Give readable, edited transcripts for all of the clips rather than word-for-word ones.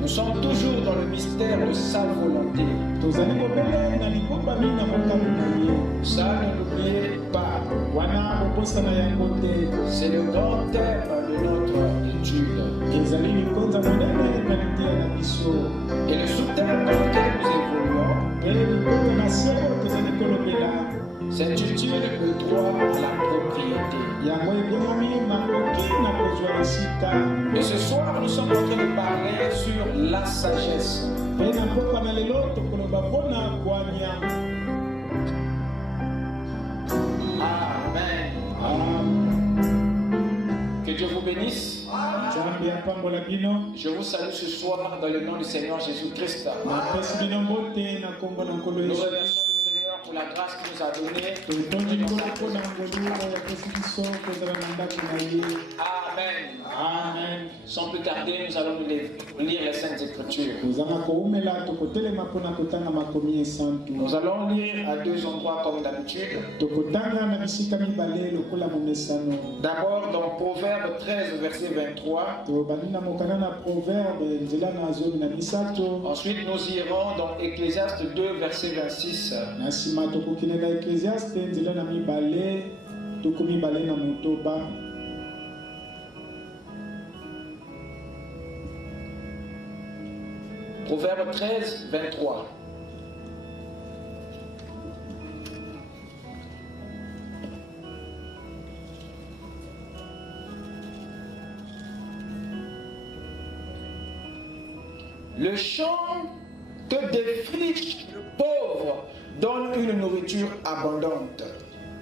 Nous sommes toujours dans le mystère de sa volonté. Ça, ne l'oubliez pas. C'est le grand thème de notre étude. Et le sous-thème dans lequel nous évoluons s'intitule le droit à la propriété. Et ce soir, nous sommes en train de parler sur la sagesse. Amen. Que Dieu vous bénisse. Je vous salue ce soir dans le nom du Seigneur Jésus-Christ. Nous remercions le Seigneur pour la grâce qu'il nous a donnée. Amen. Amen. Sans plus tarder, nous allons lire les Saintes Écritures. Nous allons lire à deux endroits comme d'habitude. D'abord dans Proverbe 13, verset 23. Ensuite, nous irons dans Ecclésiaste 2, verset 26. Proverbe 13, 23. Le champ que défriche le pauvre donne une nourriture abondante.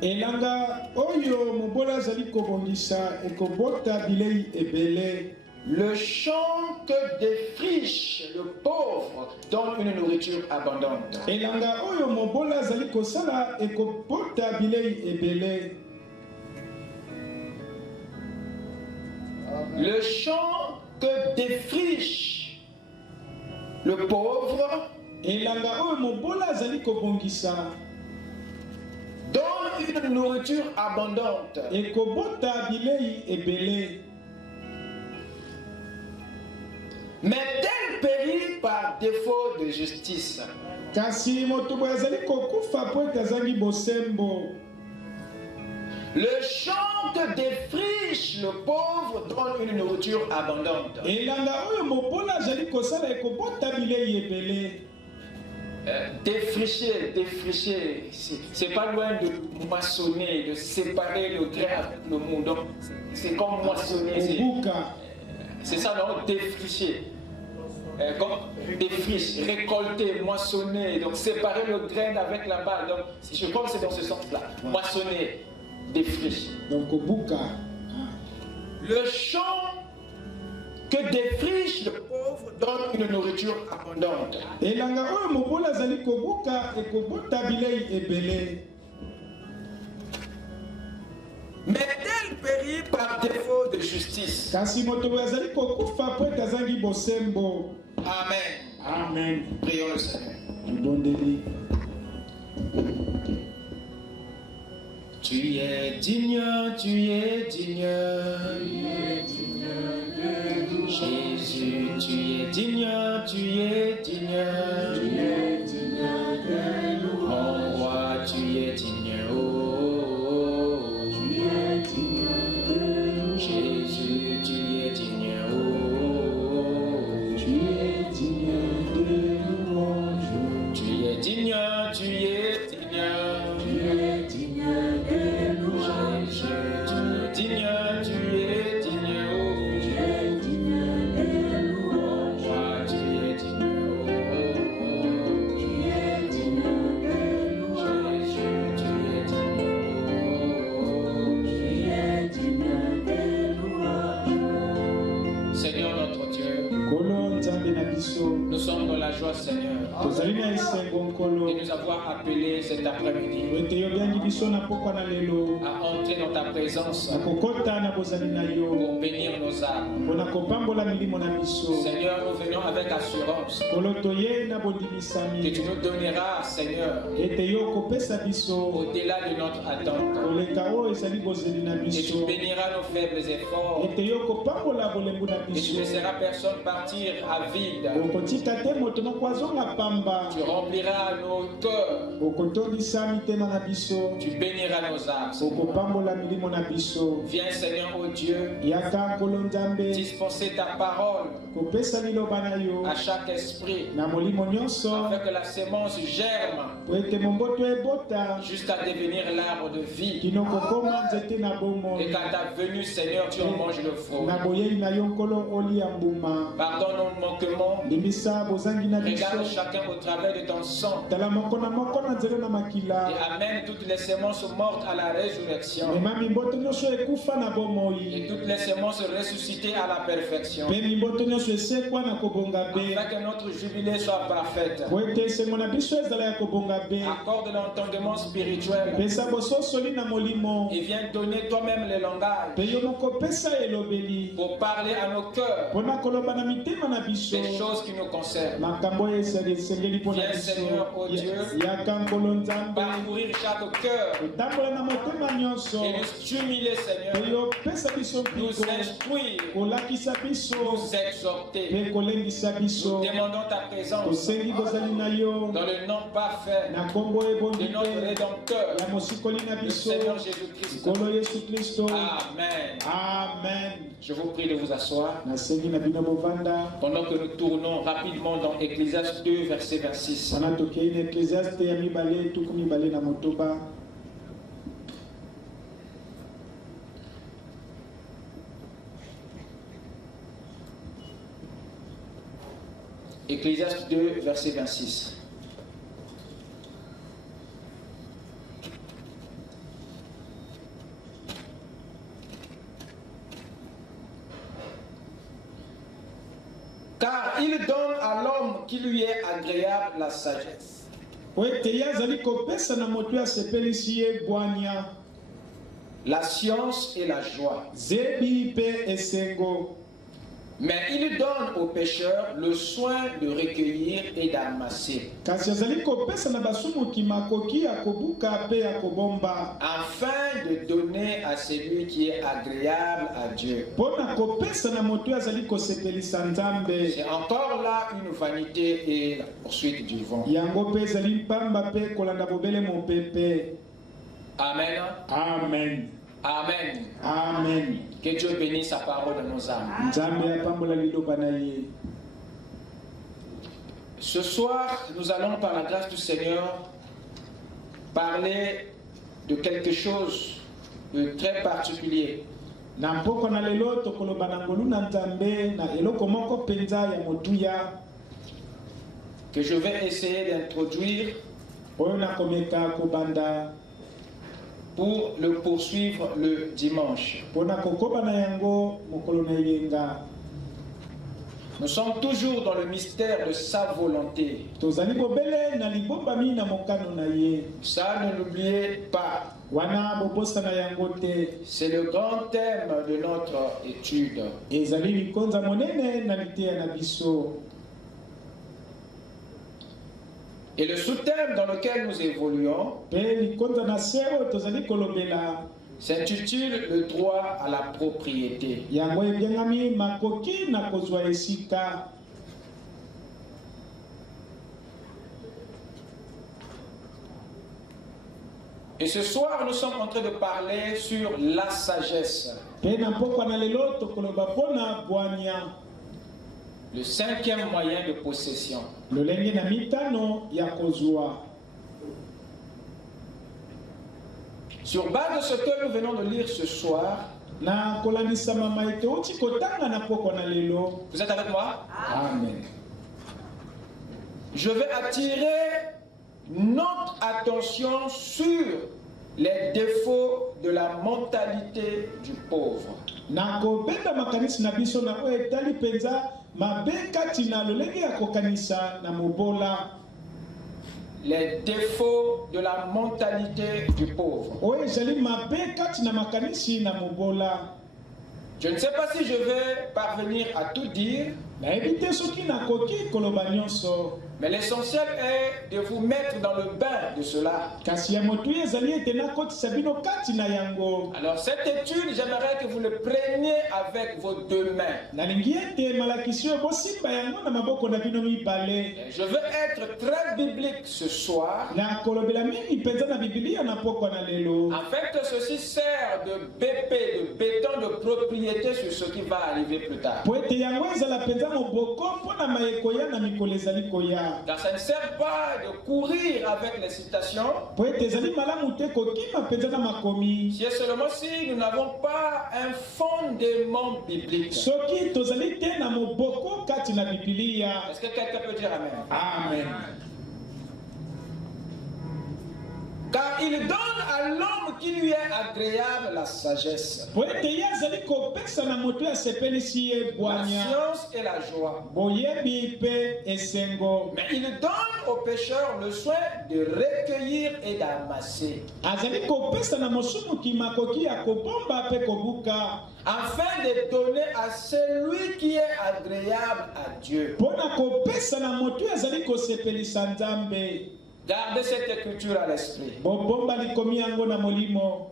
Elanga oyo mobola zali kobongisa ekobota bilei ebele. Le champ que défriche le pauvre donne une nourriture abondante. Elanga oyo mobola zali kosala ekobota bilei ebele. Le champ que défriche le pauvre elanga oyo mobola zali kobongisa donne une nourriture abondante. Ekobota bilei ebele. Mais tel périt par défaut de justice. Kasi moto azali kokufa po kazangi bosembo. Le champ que défriche le pauvre donne une nourriture abondante. Elanga oyo mobola azali kosala ekobota bilei ebele. Défricher, c'est pas loin de moissonner, de séparer le grain avec le mou. Donc c'est comme moissonner. C'est ça, non? Défricher. Comme défriche, récolter, moissonner, donc séparer le grain avec la balle. Donc je crois que c'est dans ce sens-là. Moissonner, défricher. Donc au bouca. Le champ que défriche le pauvre donne une nourriture abondante. Elanga oyo mobola zali kobuka ekobota bilei ebele. Mais tel périt par défaut de justice. Kasi moto azali kokufa po kazangi bosembo. Amen. Amen. Prions le Seigneur. Tu es digne, tu es digne. Jésus, tu es digne, tu es digne. Mon roi, tu es digne. Oh, tu es digne. Jésus, tu es digne. Oh, tu es digne de louange. Tu es digne, tu es digne. Tu es digne de louange. Tu es digne, tu es digne. Oh, tu es digne de louange. Tu es digne. Oh, tu es digne de louange. Tu es digne. Tu es digne de louange. Seigneur notre Dieu, nous sommes dans la joie, Seigneur. Et nous nous avoir appelés cet après-midi ete yo byangi biso na pokwa na lelo à entrer dans ta présence na kokota na bozali na yo pour bénir nos âmes. mpona kopambola milimo na biso Seigneur, nous venons avec assurance kolo toye na que bondimisami tu nous donneras, Seigneur, ete yo kopesa biso au-delà de notre attente. koleka oyo ezali bozeli na Et tu biso béniras nos faibles efforts. ete yo kopambola bolembu na Et tu biso ne laisseras personne partir à vide. okotika te moto moko azonga pamba Tu rempliras nos cœurs. okotondisa mitema na biso Tu béniras nos âmes. Seigneur. okopambola milimo na biso Viens, Seigneur, ô Dieu, yaka nkolo nzambe dispenser ta parole kopesa liloba na yo à chaque esprit, na molimo nyonso afin que la sémence germe po ete momboto ebota jusqu'à devenir l'arbre de vie. kino kokoma nzete na Et bomoi qu'à ta venue, Seigneur, tu en manges le fruit. na boyei na yo nkolo olia mbuma Pardonne nos manquements. limbisa bozangi na Regarde biso chacun au travers de ton sang tala moko na nzela na et makila amène toutes les semences mortes à la résurrection mema mimboto nyonso ekufa na et bomoi toutes les semences ressuscitées à la perfection, mpe mimboto nyonso esekwa na kobonga be afin que notre jubilé soit parfaite. po ete esengo na biso ezala ya kobonga be Accorde l'entendement spirituel pesa bososoli na molimo et viens donner toi-même le langage mpe yo moko pesa elobeli pour parler à nos cœurs mpona koloba na mitema na biso des choses qui nous concernent. makambo oyo esengeli mpona Viens, biso Seigneur, ô Dieu, yaka nkolo nzambe parcourir chaque cœur otambola na motema nyonso et nous stimuler, Seigneur, mpe yo pesa biso nous mpiko instruire, kolakisa biso nous exhorter. mpe kolendisa Nous biso demandons ta présence tosengi bozali na yo dans le nom parfait na nkombo ebongi de notre mpe Rédempteur, ya mosikoli na le biso Seigneur Jésus-Christ. nkolo yesu kristo Amen. amen Je vous prie de vous asseoir nasengi na bino bovanda pendant que nous tournons rapidement dans Ecclésiaste 2, verset 26. wana tokei na eklesiaste ya mibale tuku mibale na motoba Ecclésiaste 2, verset 26. Car il donne à l'homme qui lui est agréable la sagesse. po ete ye azali kopesa na moto oyo asepelisi ye bwania La science et la joie. zebi mpe esengo Mais il donne aux pécheurs le soin de recueillir et d'amasser, kasi azali kopesa na basumuki makoki ya kobuka mpe ya kobomba afin de donner à celui qui est agréable à Dieu. mpo na kopesa na moto oyo azali kosepelisa nzambe C'est encore là une vanité et la poursuite du vent. yango mpe ezali mpamba mpe kolanda bobele mopepe Amen. amen Amen. amen Que Dieu bénisse sa parole dans nos âmes. nzambe apambola liloba na ye Ce soir, nous allons, par la grâce du Seigneur, parler de quelque chose de très particulier. na mpoko na lelo tokoloba na ngolu na nzambe na eloko moko mpenza ya motuya Que je vais essayer d'introduire oyo nakomeka kobanda pour le poursuivre le dimanche. mpo na kokoba na yango mokolo na eyenga Nous sommes toujours dans le mystère de sa volonté. tozali bobele na libombami na mokano na ye Ça, ne l'oubliez pas. wana bobosana yango te C'est le grand thème de notre étude. ezali likonza monene na liteya na biso Et le sous-thème dans lequel nous évoluons mpe likonza na se oyo tozali kolobela s'intitule le droit à la propriété. yango ebyangami makoki na kozwa esika Et ce soir, nous sommes en train de parler sur la sagesse. mpe na mpokwa na lelo tokoloba mpo na bwania Le cinquième moyen de possession. lolenge na mitano ya kozwa Sur base de ce que nous venons de lire ce soir, na kolandisa mama ete oti kotanga na pokwa na lelo vous êtes avec moi? amen Je vais attirer notre attention sur les défauts de la mentalité du pauvre. na kobenda makanisi na biso na oyo etali mpenza mabe kati na lolenge ya kokanisa na mobola les défauts de la mentalité du pauvre. oyo ezali mabe kati na makanisi na mobola. Je ne sais pas si je vais parvenir à tout dire, nayebi te soki nakoki koloba nyonso, mais l'essentiel est de vous mettre dans le bain de cela. kasi ya motuya ezali ete nakotisa bino kati na yango. Alors cette étude, j'aimerais que vous le preniez avec vos deux mains. nalingi ete malakisi oyo bosimba yango na maboko na bino mibale. Je veux être très biblique ce soir, na kolobela mingi mpenza na bibilia na pokwa na lelo, afin que ceci sert de BP, de béton de propriété sur ce qui va arriver plus tard. po ete yango ezala mpenza moboko mpo na mayekoya na mikolo ezali koya. Car ça ne sert pas de courir avec les citations, po ete ezali malamu te kokima mpenza na makomi, si et seulement si nous n'avons pas un fondement biblique. soki tozali te na moboko kati na bibilia. Est-ce que quelqu'un peut dire Amen? Amen. Car il donne à l'homme qui lui est agréable la sagesse, po ete ye azali kopesa na moto oyo asepelisi ye la bwanya, science et la joie. boyebi mpe esengo. Mais il donne aux pécheurs le soin de recueillir et d'amasser, azali kopesa na mosumuki makoki ya kobomba mpe kobuka, afin de donner à celui qui est agréable à Dieu. mpo na kopesa na moto oyo azali kosepelisa nzambe. Gardez cette écriture à l'esprit. bobomba likomi yango na molimo.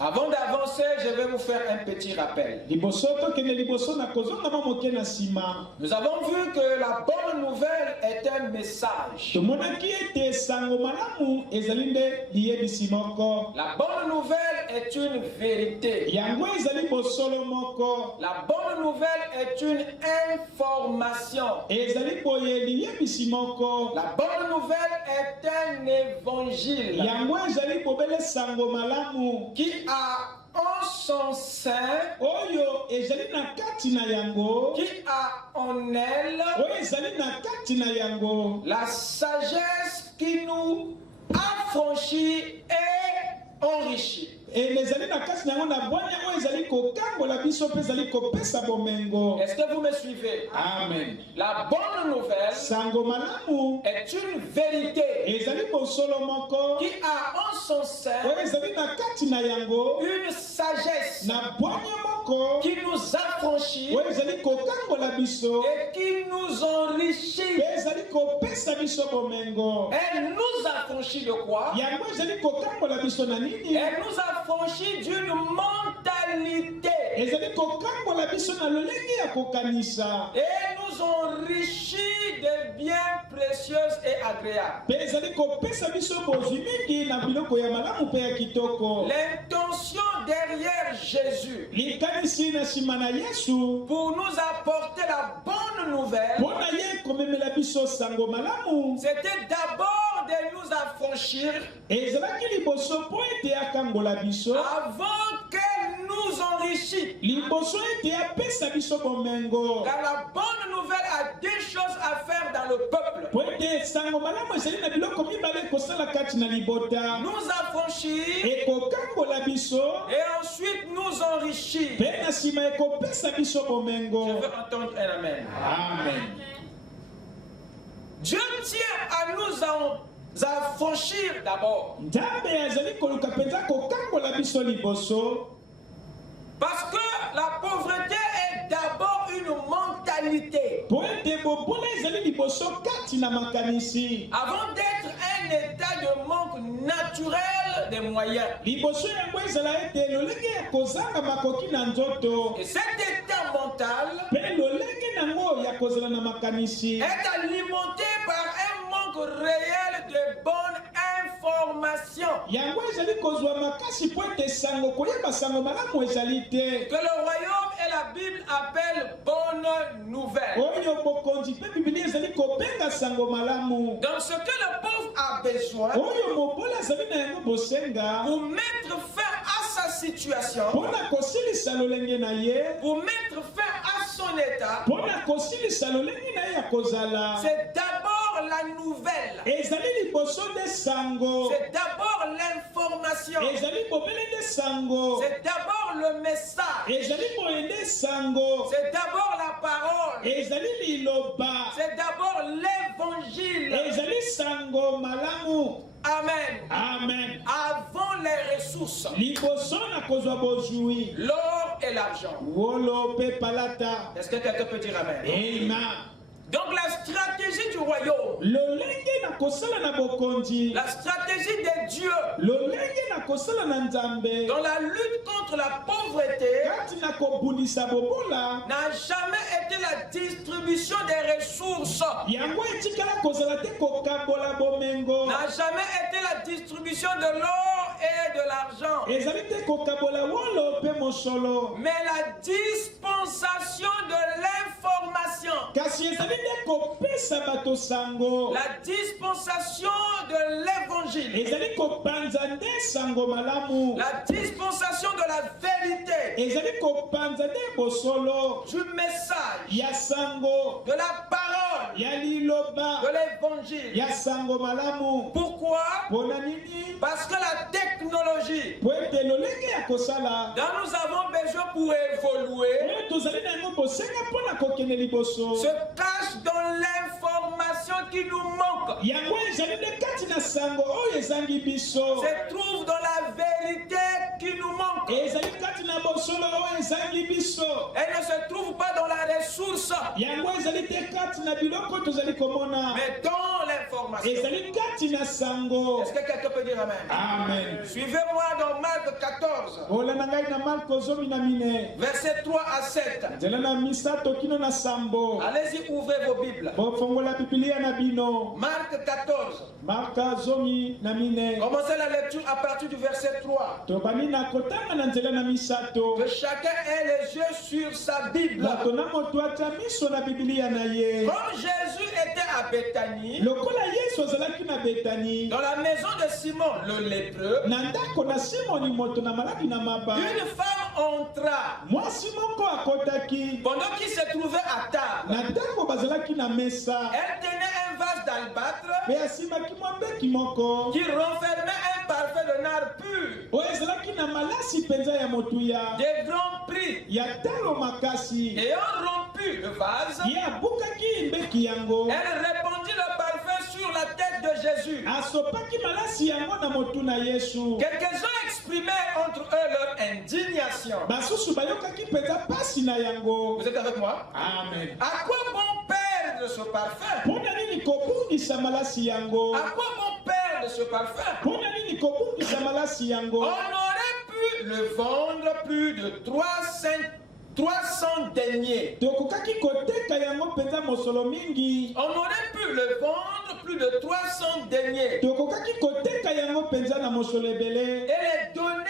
Avant d'avancer, je vais vous faire un petit rappel. liboso tokende liboso na kozonga mwa moke na nsima. Nous avons vu que la bonne nouvelle est un message. tomonaki ete sango malamu ezali nde liyebisi moko. La bonne nouvelle est une vérité. yango ezali bosolo moko. La bonne nouvelle est une information. ezali boye liyebisi moko. La bonne nouvelle est un évangile yango ezali bobele sango malamu qui a en son sein, oyo ezali na kati na yango, qui a en elle oyo ezali na kati na yango la sagesse qui nous affranchit et enrichit. ezali na kati na yango na bwanya oyo ezali kokangola biso mpe ezali kopesa bomengo. Est-ce que vous me suivez? Amen. La bonne nouvelle sango malamu est une vérité ezali bosolo moko qui a en son sein oyo ezali na kati na yango une sagesse na bwanya moko qui nous affranchit oyo ezali kokangola biso et qui nous enrichit. mpe ezali kopesa biso bomengo. Elle nous affranchit de quoi? yango ezali kokangola biso na nini? Elle nous affranchit d'une mentalité ezali kokangola biso na lolenge ya kokanisa et nous enrichit de biens précieux et agréables. mpe ezali kopesa biso bozwi mingi na biloko ya malamu mpe ya kitoko. L'intention derrière Jésus likanisi na nsima na yesu pour nous apporter la bonne nouvelle, mpo na ye komemela biso sango malamu c'était d'abord de nous affranchir ezalaki liboso mpo ete akangola biso, avant qu'elle nous enrichisse. liboso ete apesa biso bomengo. Car la bonne nouvelle a deux choses à faire dans le peuple: po ete sango malamu ezali na biloko mibale ekosala kati na libota, nous affranchir ekokangola biso et ensuite nous enrichir. mpe na nsima ekopesa biso Je bomengo. veux entendre un amen. Amen. Dieu tient à nous affranchir d'abord, nzambe azali koluka mpenza kokangola biso liboso, parce que la pauvreté est d'abord une mentalité. po ete bobola ezali liboso kati na makanisi. Avant d'être un état de manque naturel des moyens. liboso yango ezala ete lolenge ya kozanga makoki na nzoto, Et cet état mental mpe lolenge nango ya kozala na makanisi est alimenté par un manque réel de bonne information yango ezali kozwa makasi po ete sango koyeba sango malamu ezali te, que le royaume et la Bible appellent bonne nouvelle. oyo bokonzi mpe biblia ezali kobenga sango malamu. Donc ce que le pauvre a besoin oyo mobola azali na yango bosenga pour mettre fin à sa situation, mpo na kosilisa lolenge na ye, pour mettre fin à son état, mpo na kosilisa lolenge na ye ya kozala, c'est d'abord la nouvelle. ezali liboso de sango, C'est d'abord l'information. ezali bobele de sango, C'est d'abord le message. ezali boyende sango, C'est d'abord la parole. ezali liloba, C'est d'abord l'évangile. ezali sango malamu. Amen. Amen. Avant les ressources, Liboso na kozwa bozwi, l'or et l'argent. wolo pe palata. Est-ce que quelqu'un peut dire Amen? Amen. Donc la stratégie du royaume, Lolenge na kosala na bokonzi, la stratégie des dieux lolenge na kosala na nzambe, dans la lutte contre la pauvreté kati na kobundisa bobola, n'a jamais été la distribution des ressources, yango etikala kozala te kokabola bomengo, n'a jamais été la distribution de l'or et de l'argent, ezali te kokabola wolo pe mosolo, mais la dispensation de l'information, kasi ezali te kopesa bato sango, la dispensation de l'évangile, ezali kopanza nde sango malamu, la dispensation de la vérité, ezali kopanza nde bosolo du message, ya sango, de la parole, ya liloba, de l'évangile. ya sango malamu. Pourquoi? Pona nini? Parce que la technologie Po ete lolenge ya kosala dont nous avons besoin pour évoluer oyo tozali na yango bosenga mpona kokende liboso, se cache dans l'information qui nous manque, yango ezali nde kati na sango oyo ezangi biso, se trouve dans la vérité qui nous manque. ezali kati na bosolo oyo ezangi biso, Elle ne se trouve pas dans la ressource, yango ezali te kati na biloko tozali komona, mais dans l'information. ezali kati na sango. Est-ce que quelqu'un peut dire Amen? Amen. Suivez-moi dans Marc 14, olanda ngai na marko 14 versets 3 à 7. nzela na misato kino na sambo. Allez-y, ouvrez vos Bibles. bofongola bibilia na bino. Marc 14. marka 14. Commencez la lecture à partir du verset 3. tobani na kotanga na nzela na misato, Que chacun ait les yeux sur sa Bible. moto na moto atia miso na bibilia na ye. Comme Jésus était à Béthanie, lokola yesu azalaki na betani, dans la maison de Simon le lépreux, na ndako na simoni moto na maladi na maba, une femme entra mwasi moko akotaki pendant qu'il se trouvait à table. na ntango bazalaki na mesa, Elle tenait un vase d'albâtre mpe asimaki mwa mbeki moko qui renfermait un parfum de nard pur, oyo ezalaki na malasi mpenza ya motuya de grand prix. ya talo makasi. Ayant rompu le vase, ye abukaki mbeki yango, elle répandit le parfum sur la tête de Jésus. asopaki malasi yango na motu na yesu. Quelques-uns exprimaient entre eux leur indignation. basusu bayokaki mpenza pasi na yango. Vous êtes avec moi? Amen. À quoi bon perdre ce parfum? mpona nini kobungisa malasi yango? À quoi bon perdre ce parfum? mpona nini kobungisa malasi On yango? aurait pu le vendre plus de 300 deniers. tokokaki koteka yango mpenza mosolo mingi. On aurait pu le vendre plus de 300 deniers tokokaki koteka yango mpenza na mosolo ebele, et les donner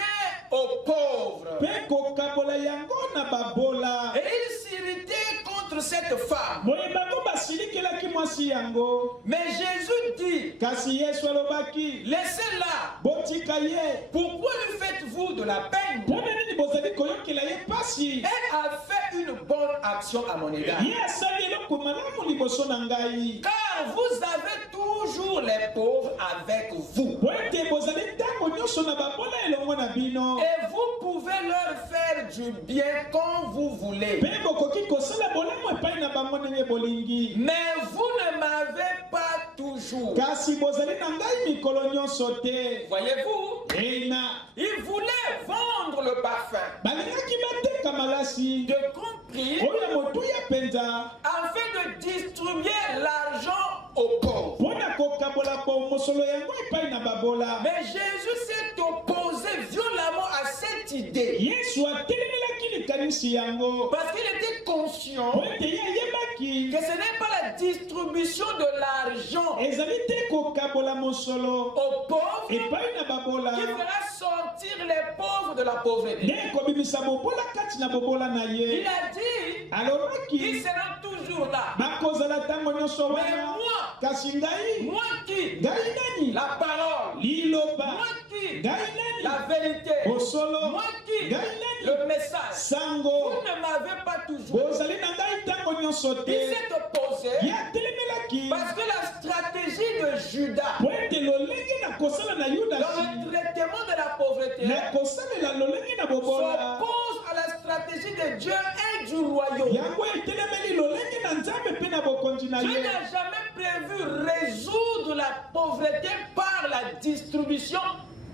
aux pauvres. mpe kokabola yango na babola. Et il s'irritait contre cette femme. boye bango basilikelaki mwasi yango, Mais Jésus dit, kasi yesu alobaki, laissez-la. botika ye. Pourquoi lui faites-vous de la peine? mpona nini bozali koyokela ye pasi? Elle a fait une bonne action à mon égard. ye asali eloko malamu liboso na ngai. Car vous avez toujours les pauvres avec vous. po ete bozali ntango nyonso na babola elongo na bino, Et vous pouvez leur faire du bien quand vous voulez. mpe bokoki kosala bolamu epai na bango ndenge bolingi. Mais vous ne m'avez pas toujours. kasi bozali na ngai mikolo nyonso te. Voyez-vous, ena ils voulaient vendre le parfum balingaki bateka malasi de compris oyo ya motuya mpenza afin de distribuer l'argent aux pauvres. mpo na kokabola mosolo yango epai na babola. Mais Jésus s'est opposé violemment à cette idée yesu atelemelaki likanisi yango, parce qu'il était conscient po ete ye ayebaki que ce n'est pas la distribution de l'argent ezali te kokabola mosolo aux pauvres epai na babola qui fera sortir les pauvres de la pauvreté. nde kobimisa bobola kati na bobola na Il ye. a dit, ils alobaki seront toujours là. bakozala ntango nyonso Mais wana, moi, kasi ngai moi qui, ngai nani la parole, liloba moi qui, Ngai nani? La vérité. Bosolo. Moi qui? Ngai nani? Le message. Sango. Vous ne m'avez pas toujours. Bozali na ngai ntango nyonso Il te. s'est opposé Yatelemelaki. parce que la stratégie de Judas Po ete lolenge na kosala na dans Yudasi. le traitement de la pauvreté Na kosalela lolenge na bobola. s'oppose à la stratégie de Dieu et du royaume. Yango etelemeli lolenge na Nzambe pe na bokonzi na Dieu ye. n'a jamais prévu résoudre la pauvreté par la distribution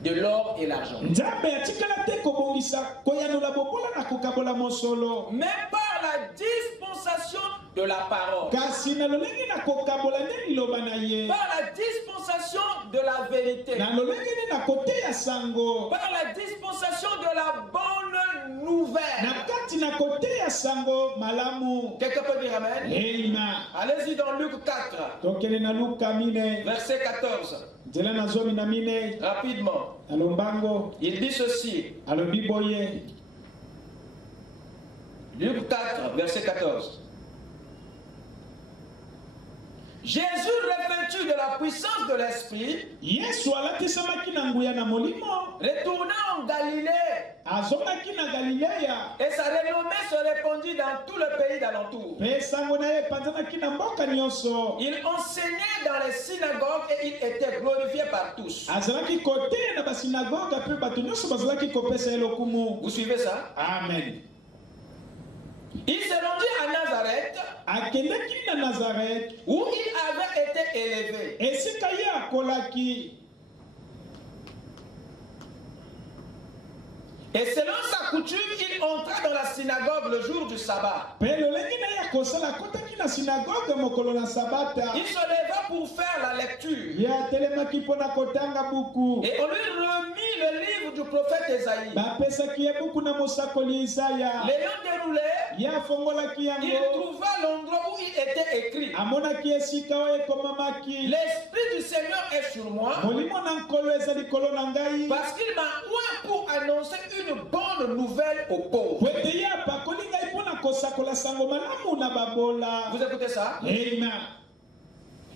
de l'or et l'argent, Nzambe atikala te kobongisa koyanola bobola na kokabola mosolo. mais par la dispensation de la parole, Kasi na lolenge na kokabola nde liloba na ye. par la dispensation de la vérité, Na lolenge nde na koteya sango. par la dispensation de la bonne nouvelle. Na kati na koteya sango malamu. Quelqu'un peut dire Amen? Amen. Allez-y dans Luc 4, Tokele na Luka mine. verset 14. Nzela na zomi na mine. Rapidement, Na lombango. il dit ceci. Alobi boye. Luc 4, verset 14. Jésus, revêtu de la puissance de l'Esprit, Yesu alatisamaki na nguya na molimo. retourna en Galilée Azongaki na Galileya. et sa renommée se répandit dans tout le pays d'alentour. Pe sango na ye epanzanaki na mboka nyonso. Il enseignait dans les synagogues et il était glorifié par tous. Azalaki koteya na basinagoge pe bato nyonso bazalaki kopesa ye lokumu. Vous suivez ça? Amen. Il se rendit à Nazareth Akendaki na Nazareth. où il avait été élevé. Esika ye akolaki. Et selon sa coutume, il entra dans la synagogue le jour du sabbat. Pe lolenge na ye akosala akotaki na sinagoge mokolo na sabata. Il se leva pour faire la lecture. Ye atelemaki mpo na kotanga buku. Et on lui remit le livre du prophète Ésaïe. Bapesaki ye buku na mosakoli Isaya. L'ayant déroulé, Ye afongolaki il yango. trouva l'endroit où il était écrit. Amonaki esika oyo ekomamaki. L'Esprit du Seigneur est sur moi Molimo na nkolo eza likolo na ngai. parce qu'il m'a oint pour annoncer une bonne nouvelle aux pauvres. Po ete ye apakoli ngai mpo na kosakola sango malamu na babola. Vous écoutez ça? Amen.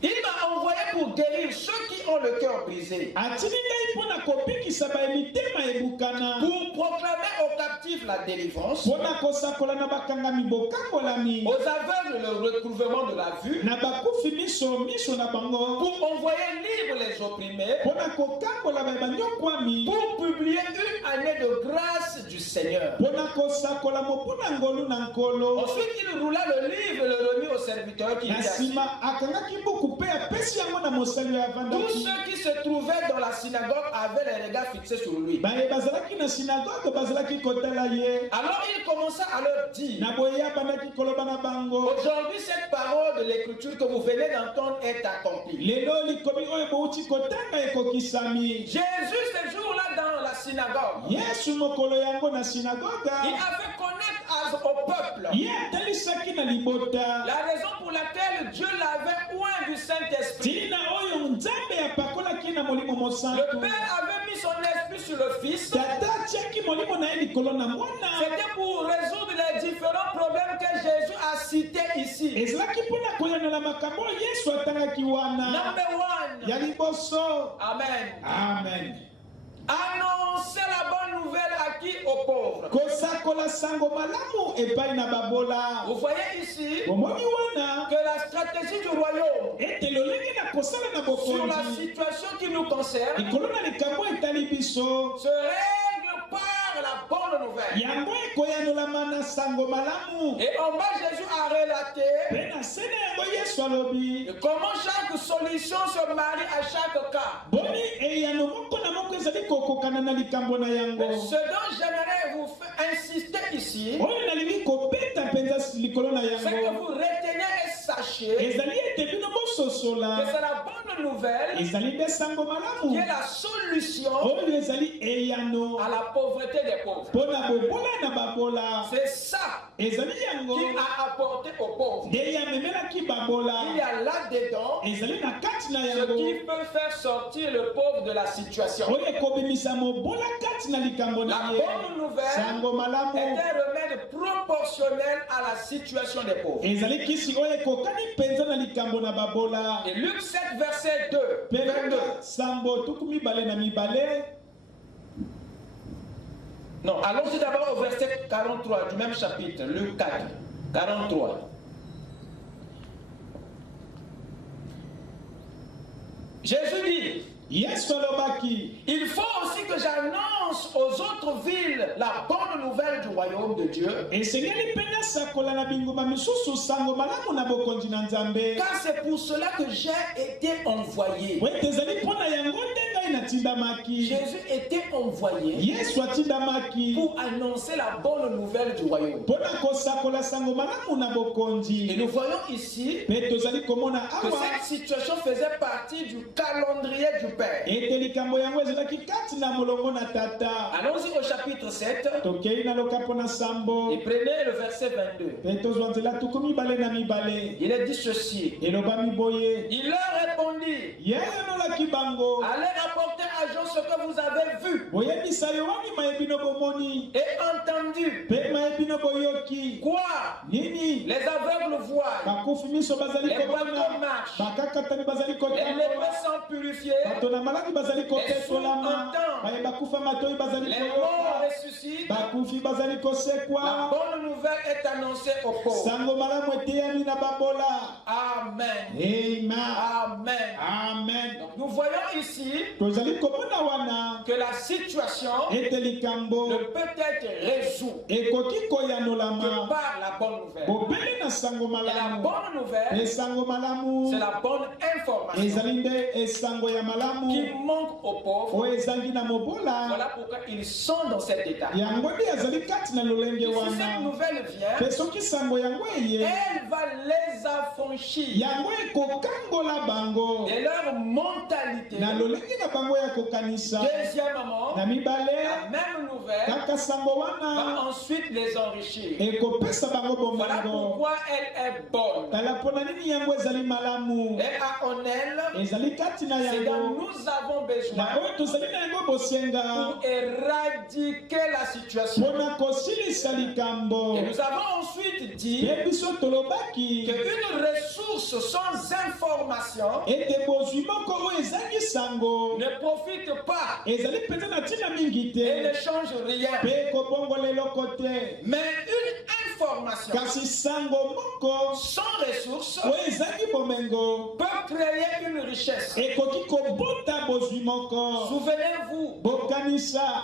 Il m'a envoyé pour guérir ceux qui ont le cœur brisé, Atindi ngai mpo na kobikisa bamitema ebukana. pour proclamer aux captifs la délivrance, Mpo na kosakola na bakangami bokambolami. aux aveugles le recouvrement de la vue, Na bakufi miso na bango. pour envoyer libre les opprimés, Mpo na kokambola banyokwami. pour publier une année de grâce du Seigneur. Mpo na kosakola mobu na ngolu na nkolo. Ensuite, il roula le livre et le remit au serviteur qui Na était assis. nsima akangaki buku mpe apesi yango na mosali oyo Tous avandaki. ceux qui se trouvaient dans la synagogue avaient les regards fixés sur lui. Baye bazalaki na sinagoge bazalaki kotala ye. Alors il commença à leur dire, Na boye abandaki koloba na bango. aujourd'hui cette parole de l'écriture que vous venez d'entendre est accomplie. Lelo likomi oyo bouti kotanga ekokisami. Jésus ce jour-là dans la synagogue, Yesu mokolo yango na sinagoga. il a fait connaître au peuple Ye atalisaki na libota. la raison pour laquelle Dieu l'avait oint du Saint-Esprit. Tina oyo Nzambe apakolaki na molimo Le mosantu. Père avait mis son esprit sur le Fils. Tata atiaki molimo na ye likolo na mwana. C'était pour résoudre les différents problèmes que Jésus a cités ici. Ezalaki mpona koyanola makambo oyo Yesu atangaki wana. Number one. Ya liboso. Amen. Amen. Annoncer la bonne nouvelle à qui? Aux pauvres. Kosakola sango malamu epai na babola. Vous voyez ici Bomoni wana. que la stratégie du royaume Ete lolenge na kosala na sur la bokonzi. situation qui nous concerne Likolo na likambo etali biso. se règle par la bonne nouvelle. Yango ekoyanolama na sango malamu. Et en bas, Jésus a relaté Pe na se na yango Yesu alobi. comment chaque solution se marie à chaque cas. Boni eyano moko na moko ezali kokokana na likambo na yango. Ce dont j'aimerais vous faire insister ici, Oyo nalingi kobeta mpenza likolo na c'est que yango. vous retenez et sachiez Ezali ete bino bososola. que c'est la bonne nouvelle Ezali nde sango qui malamu. est la solution Oyo ezali eyano. à la pauvreté des pauvres. Mpona bobola na babola. C'est ça Ezali yango. qu'il a apporté aux pauvres. Nde yamemelaki babola. Il y a là-dedans Ezali na kati na ce yango. qui peut faire sortir le pauvre de la situation. Oyo ekobimisa mobola kati na likambo La na ye. bonne nouvelle Sango malamu. est un remède proportionnel à la situation des pauvres. Ezali kisi oyo ekokani mpenza na likambo na babola. Et Luc 7, verset 2, 22. Pelaka sambo tuku mibale na mibale. Non, allons-y d'abord au verset 43 du même chapitre, Luc 4, 43. Jésus dit, Yesu alobaki, il faut aussi que j'annonce aux autres villes la bonne nouvelle du royaume de Dieu. esengeli mpe nasakola na bingumba misusu sango malamu na bokonzi na Nzambe. Car c'est pour cela que j'ai été envoyé. Po ete ezali mpo na yango nde ngai natindamaki. Jésus était envoyé Yesu atindamaki pour annoncer la bonne nouvelle du royaume. mpo na kosakola sango malamu na Et bokonzi. nous voyons ici Mpe tozali komona que awa cette situation faisait partie du calendrier du Père. ete likambo yango ezalaki kati na molongo na tata. Allons-y au chapitre 7 tokei na loka mpo na sambo et prenez le verset 22. mpe tozwa nzela tuku mibale na mibale. Il est dit ceci. elobami boye Il leur répondit, ye yanolaki bango allez rapporter à Jean ce que vous avez vu boyebisa yohani mayebino bomoni et entendu. mpe mayebino boyoki. Quoi? nini? Les aveugles voient, bakufi miso bazali les komona, boiteux marchent, bakakatani bazali les kotambola, lépreux sont purifiés, bato na maladi bazali kopetolama, baye bakufa matoi bazali les morts koyoka, ressuscitent. bakufi bazali La kosekwa, bonne nouvelle est annoncée aux pauvres. sango malamu eteyami na babola. Amen. Amen. Amen. Amen. Donc nous voyons ici tozali komona wana que la situation ete ne likambo peut être résoute ekoki que koyanolama par la bonne nouvelle. bobele na sango Et la malamu. bonne nouvelle, esango malamu c'est la bonne information ezali nde esango ya qui malamu manque aux pauvres. oyo ezangi na mobola. Voilà pourquoi ils sont dans cet état. yango nde azali kati na lolenge Et si cette wana. nouvelle vient, mpe soki sango yango eye elle va les affranchir yango ekokangola bango de leur mentalité. na lolenge na bango ya kokanisa. Deuxièmement, na mibale la même nouvelle kaka sango va wana ensuite les enrichir. ekopesa bango Voilà bomengo. pourquoi elle est bonne. tala mpona nini yango ezali malamu. Et en elle, ezali kati na c'est dont yango nous avons besoin na oyo tozali na yango bosenga pour éradiquer la situation. mpona kosilisa likambo. Et nous avons ensuite dit mpe biso tolobaki qu'une ressource sans information ete bozwi moko oyo ezangi sango ne profite pas ezali mpenza na ntina mingi et te ne change rien. mpe kobongola eloko te. Mais une information kasi sango moko sans ressource oyo ezangi bomengo peut créer une richesse. ekoki kobota bozwi moko. Souvenez-vous, bokanisa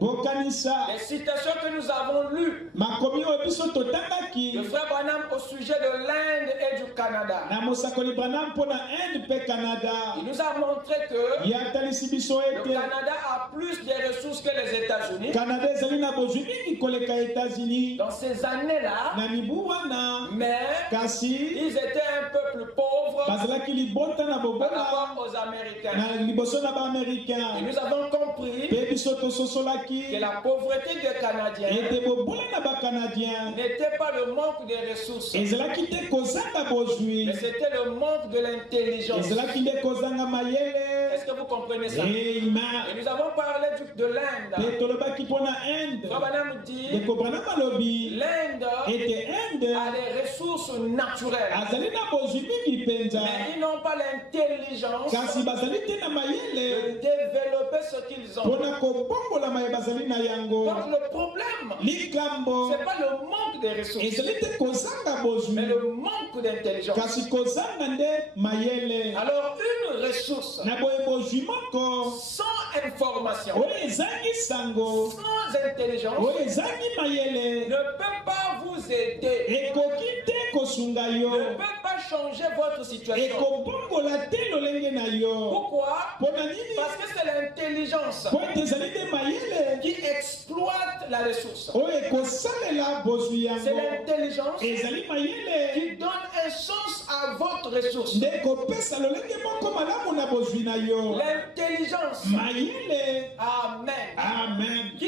bokanisa les citations que nous avons lues makomi oyo biso de totangaki Frère Branham au sujet de l'Inde et du Canada. na mosakoli Branham mpo na Inde mpe Canada. Il nous a montré que yatalisi biso le ete Canada a plus de ressources que les États-Unis. Canada ezali na bozwi mingi koleka États-Unis Dans ces années-là, na mibu wana. mais kasi ils étaient un peu plus pauvres bazalaki libota na par bobola rapport aux Américains. na liboso na Et baaméricain. nous avons compris mpe biso que tososolaki la pauvreté des Canadiens ete bobola na bacanadien n'était pas le manque de ressources, ezalaki te kozanga bozwi, mais c'était le manque de l'intelligence. ezalaki nde kozanga mayele. Est-ce que vous comprenez ça? Et Amen. nous avons parlé de l'Inde. mpe tolobaki mpo na Inde. Frère Branham dit ndeko Branham alobi l'Inde ete Inde a des ressources naturelles, azali na bozwi mingi mpenza, mais ils n'ont pas l'intelligence kasi bazali te na de mayele développer ce qu'ils ont. mpona kobongola maye bazali na yango. Donc le problème, likambo c'est pas le manque de ressources, ezali te kozanga mais bozwi, le manque d'intelligence. kasi kozanga nde mayele. Alors une ressource na boye bozwi moko sans information, oyo ezangi sango, sans intelligence, oyo ezangi mayele, ne peut pas vous aider, ekoki te kosunga yo, ne peut pas changer votre situation. ekobongola te lolenge na yo. Pourquoi? mpona nini? Parce que c'est l'intelligence po ete ezali nde mayele qui exploite la ressource. oyo ekosalela bozwi C'est yango. l'intelligence ezali mayele qui donne un sens à votre ressource. nde ekopesa lolenge moko malamu na bozwi na yo. L'intelligence, mayele. amen, Amen. qui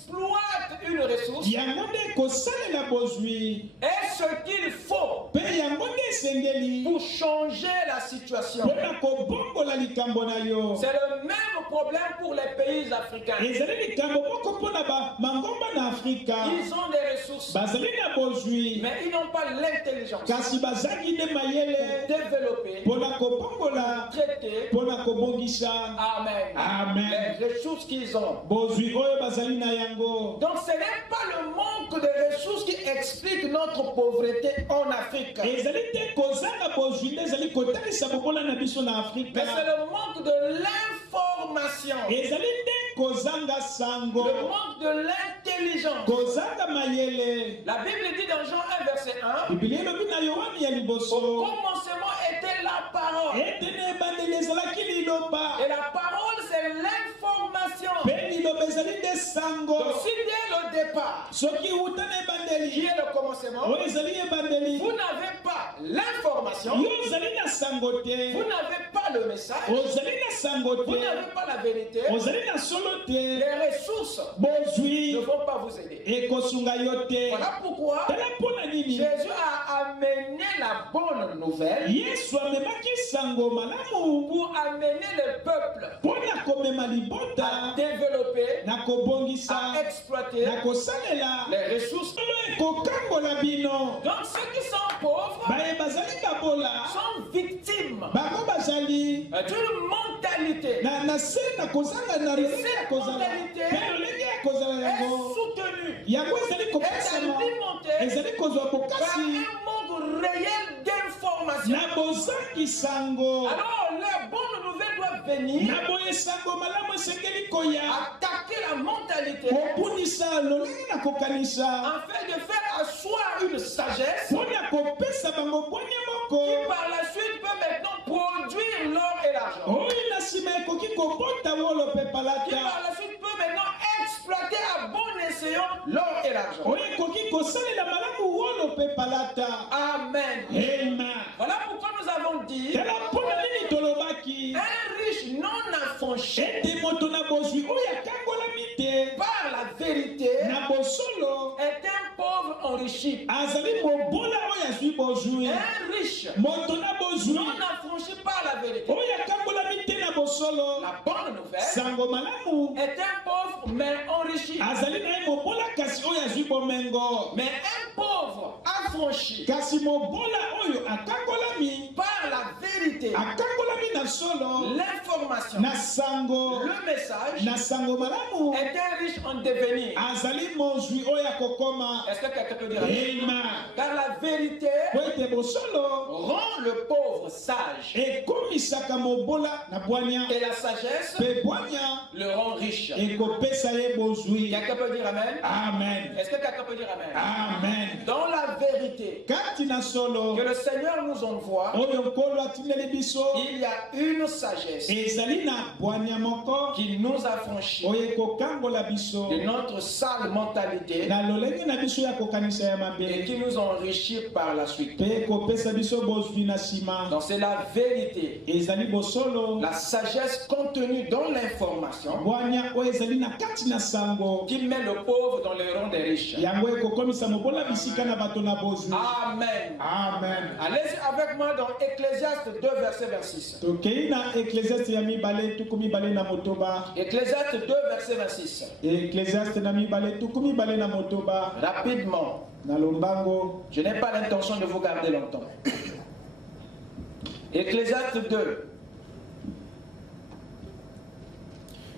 exploite une ressource yango nde ekosalela bozwi, est ce qu'il faut mpe yango nde esengeli pour changer la situation. mpona kobongola likambo na yo. C'est le même problème pour les pays africains. ezali likambo moko mpona bamangomba na afrika. Ils ont des ressources, bazali na bozwi mais ils n'ont pas l'intelligence kasi bazangi nde mayele pour développer, mpona kopambola traiter, mpona kobongisa amen, Amen. les ressources qu'ils ont. bozwi oyo bazali na yango. Donc ce n'est pas le manque de ressources qui explique notre pauvreté en Afrique, ezali te kozanga bozwi nde ezali kotalisa bobola na biso na afrika, mais c'est le manque de l'information, ezali te kozanga sango, le manque de l'intelligence. kozanga mayele. La Bible dit dans Jean 1 verset 1, Biblia elobi na yohani ya au liboso commencement était la parole. ete na ebandeli ezalaki liloba Et la parole, c'est l'information. mpe liloba ezali nde sango. Donc, si dès le départ, soki uta na qui ebandeli est le commencement, oyo ezali ebandeli, vous n'avez pas l'information, yo ozali na sango te, vous n'avez pas le message, ozali na sango vous te, n'avez pas la vérité, ozali na solo te, les ressources bozwi ne vont pas vous aider. ekosunga yo te. Voilà pourquoi tala mpona nini Jésus a amené la bonne nouvelle yesu amemaki sango malamu pour amener le peuple mpona komema à libota développer, na kobongisa à exploiter na kosalela les ressources. solo ekokambola bino. Donc ceux qui sont pauvres baye bazali babola sont victimes bango bazali d'une mentalité na se na kozanga na lolenge ya kozala mentalité mpe lolenge ya kozala est yango soutenue, yango ezali est kopesama alimentée ezali kozwa par bokasi un manque réel d'information. na bozangi sango. Alors les bonnes nouvelles doivent venir na boye sango malamu esengeli koya attaquer la mentalité kobundisa lolenge na kokanisa afin de faire asseoir une sagesse mpona kopesa bango bwanya qui moko par la suite peut maintenant produire l'or et l'argent, oyo na nsima ekoki kobota wolo mpe qui palata par la suite peut maintenant exploiter à bon escient l'or et l'argent. oyo ekoki kosalela malamu wolo mpe palata. Amen. Amen. Voilà pourquoi nous avons dit tala mpona nini tolobaki un riche non affranchi ete moto na bozwi oyo akangolami te par la vérité na bosolo est un pauvre enrichi. azali mobola oyo azwi bozwi. Un riche moto na bozwi non affranchi par la vérité, oyo akangolami te na bosolo la bonne nouvelle, sango malamu est un pauvre mais enrichi. azali na ye mobola kasi oyo azwi bomengo. Mais un pauvre affranchi kasi mobola oyo akangolami par la vérité, akangolami na solo l'information, na sango le message, na sango malamu est un riche en devenir. azali mozwi oyo akokoma. Est-ce que quelqu'un peut dire amen? Amen. Car la vérité po ete bosolo rend le pauvre sage ekomisaka mobola na bwanya et la sagesse mpe bwanya le rend riche. ekopesa ye bozwi. Quelqu'un peut dire amen? Amen. Est-ce que quelqu'un peut dire amen? Amen. Dans la vérité kati na solo que le Seigneur nous envoie, oyo nkolo atindeli biso il y a une sagesse ezali na bwanya moko qui nous affranchit oyo ekokangola biso de notre sale mentalité na lolenge na biso ya kokanisa ya et mabe qui nous enrichit par la suite. mpe ekopesa biso bozwi na nsima. Donc c'est la vérité, ezali bosolo la sagesse contenue dans l'information bwanya oyo ezali na kati na sango qui met le pauvre dans les rangs des riches. yango ekokomisa mobola bisika na bato na bozwi. Amen. Amen. Allez avec moi dans Ecclésiaste 2 verset 26. tokei na eklesiaste ya mibale tuku mibale na motoba. Ecclésiaste 2 verset 26. eklesiaste na mibale tuku mibale na motoba. Rapidement, na lombango je n'ai pas l'intention de vous garder longtemps. Ecclésiaste 2.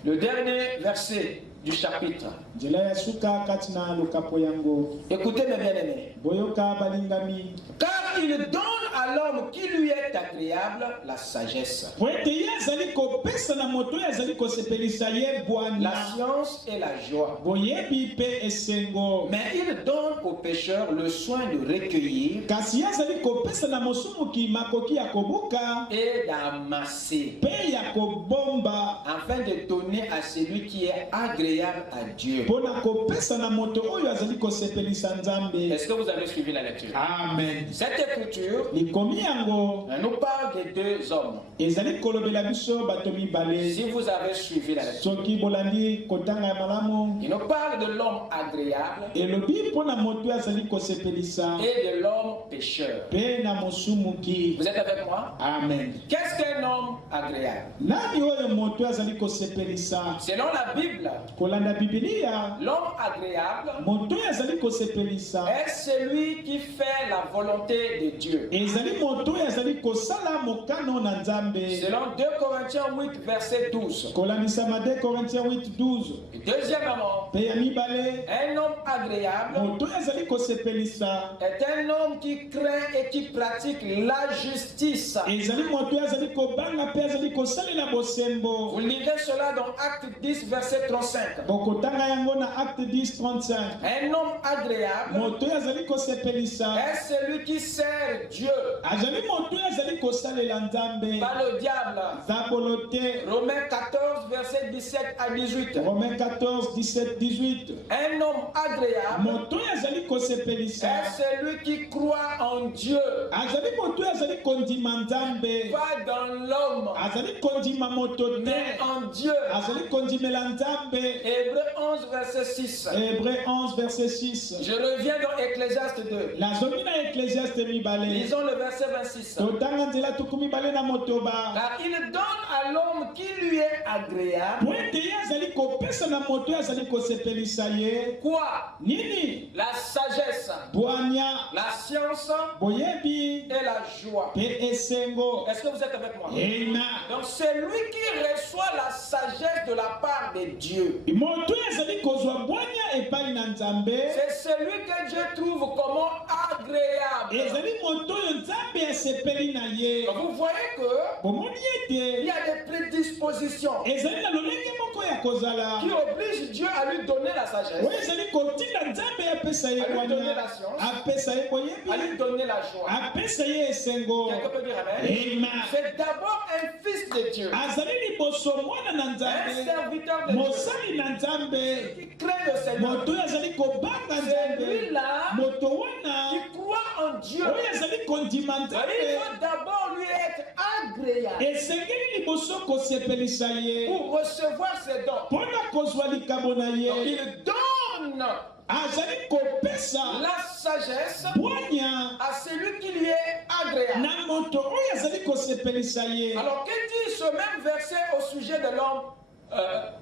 Le dernier verset du chapitre. nzela ya suka kati na lokapo yango. Écoutez mes bien-aimés. boyoka balingami. Car il donne à l'homme qui lui est agréable la sagesse, po ete ye azali kopesa na moto oyo azali kosepelisa ye la bwana science et la joie. boyebi mpe esengo. Mais il donne au pécheur le soin de recueillir kasi ye azali kopesa na mosumuki makoki ya kobuka et d'amasser, mpe ya kobomba afin de donner à celui qui est agréable à Dieu. mpo na kopesa na moto oyo azali kosepelisa nzambe. Est-ce que vous avez suivi la lecture? Amen. Cette écriture ekomi yango On nous parle de deux hommes. ezali kolobela biso bato mibale Si vous avez suivi la lecture, soki bolandi kotanga ya malamu il nous parle de l'homme agréable elobi mpo na moto oyo azali kosepelisa et de l'homme pécheur. mpe na mosumuki. Vous êtes avec moi? Amen. Qu'est-ce qu'un homme agréable? Nani oyo moto oyo azali kosepelisa? Selon la Bible, Kolanda bibilia l'homme agréable moto oyo azali kosepelisa est celui qui fait la volonté de Dieu. ezali moto oyo azali kosala mokano na nzambe. Selon 2 Corinthiens 8, verset 12. Kolandisama 2 Corinthiens 8:12. Deuxièmement, mpe ya mibale un homme agréable moto oyo azali kosepelisa est un homme qui craint et qui pratique la justice. ezali moto oyo azali kobanga mpe azali kosalela bosembo. Vous lirez cela dans Acte 10, verset 35. bokotanga yango na acte 10:35. Un homme agréable moto oyo azali kosepelisa est celui qui sert Dieu, azali moto oyo azali kosalela nzambe pas le diable. zabolo te. Romains 14, verset 17 à 18. Romains 14, 17, 18. Un homme agréable moto oyo azali kosepelisa est celui qui croit en Dieu, azali moto oyo azali kondima nzambe pas dans l'homme, azali kondima moto mais te en Dieu. azali kondimela nzambe. Hébreux 11, verset 6. Hébreux 11 verset 6. Je reviens dans Ecclésiaste 2. nazomi na ecclésiaste mibale Lisons le verset 26. totanga nzela tukumi mibale na motoba Car il donne à l'homme qui lui est agréable po ete ye azali kopesa na moto oyo azali kosepelisa ye quoi? nini? La sagesse, bwanya, la science boyebi et la joie. mpe esengo. Est-ce que vous êtes avec moi? Ena Donc c'est lui qui reçoit la sagesse de la part de Dieu. moto oyo azali kozwa bwanya epai na nzambe C'est celui que Dieu trouve comment agréable. ezali moto oyo nzambe esepeli na ye. Donc vous voyez que bomoni il ete y a des prédispositions ezali na lolenge moko ya kozala qui obligent Dieu à lui donner la sagesse, oyo ezali kotinda nzambe apesa ye Ali donner bwanya la science. apesa ye à boyebi lui donner la joie. apesa ye esengo. Quelqu'un peut dire amen? Amen. C'est d'abord un fils de Dieu, azali liboso mwana na un nzambe serviteur de Dieu mosali na nzambe qui craint le Seigneur. moto oyo azali kobanga C'est nzambe lui-là moto wana qui croit en Dieu. oyo azali kondima Il nzambe faut d'abord lui être agréable esengeli liboso kosepelisa ye pour recevoir ses dons. mpona kozwa likambo na Donc, ye. il donne azali kopesa la sagesse bwanya à celui qui lui est agréable. na moto oyo azali kosepelisa ye. Alors, que dit ce même verset au sujet de l'homme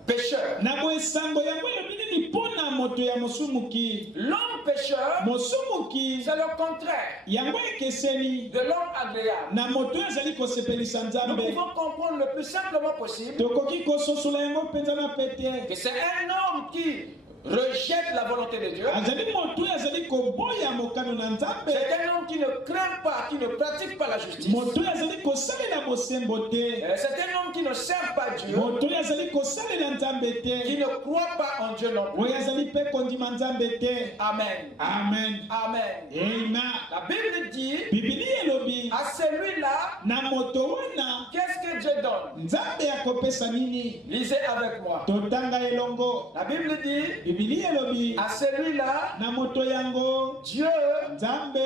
pécheur? na boesango yango elobi nini mpo na moto ya mosumuki? L'homme pécheur, mosumuki c'est le contraire yango ekeseni de l'homme agréable. na moto oyo azali kosepelisa Nous nzambe. pouvons comprendre le plus simplement possible tokoki kososola yango mpenza na pete que c'est un homme qui rejette la volonté de Dieu. azali moto oyo azali koboya mokano na nzambe. C'est un homme qui ne craint pas, qui ne pratique pas la justice. moto oyo azali kosalela bosembo te. C'est un homme qui ne sert pas Dieu, moto oyo azali kosalela nzambe qui te. ne croit pas en Dieu non plus. oyo azali mpe kondima nzambe te. Amen. Amen. Amen. Ena La Bible dit bibili elobi à celui-là, na moto wana qu'est-ce que Dieu donne? nzambe akopesa nini? Lisez avec moi. totanga elongo. La Bible dit bibili elobi à celui-là, na moto yango Dieu nzambe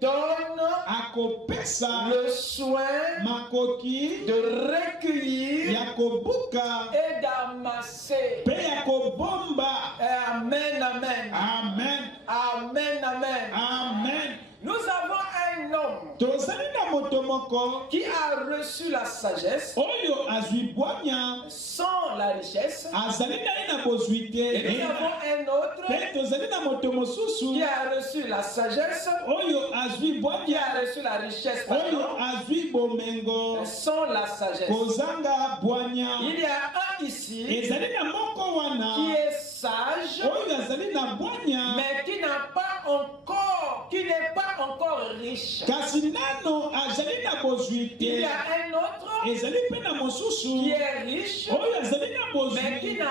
donne akopesa le soin makoki de recueillir ya kobuka et d'amasser. mpe ya kobomba. Amen, amen. Amen. Amen, amen. Amen. Nous avons un homme tozali na moto moko qui a reçu la sagesse oyo azwi bwanya sans la richesse. azali na ye na bozwi Et nous te. avons un autre mpe tozali na moto mosusu qui a reçu la sagesse, oyo azwi qui bwanya a reçu la richesse, oyo pardon, azwi bomengo sans la sagesse. kozanga bwanya. Il y a un ici ezali na moko wana qui est sage, oyo azali na bwanya mais qui n'a pas encore, qui n'est pas encore riche. kasi nano azali na bozwi Il y te. a un autre ezali mpe na mosusu qui est riche, oyo azali na mais qui bozwi n'a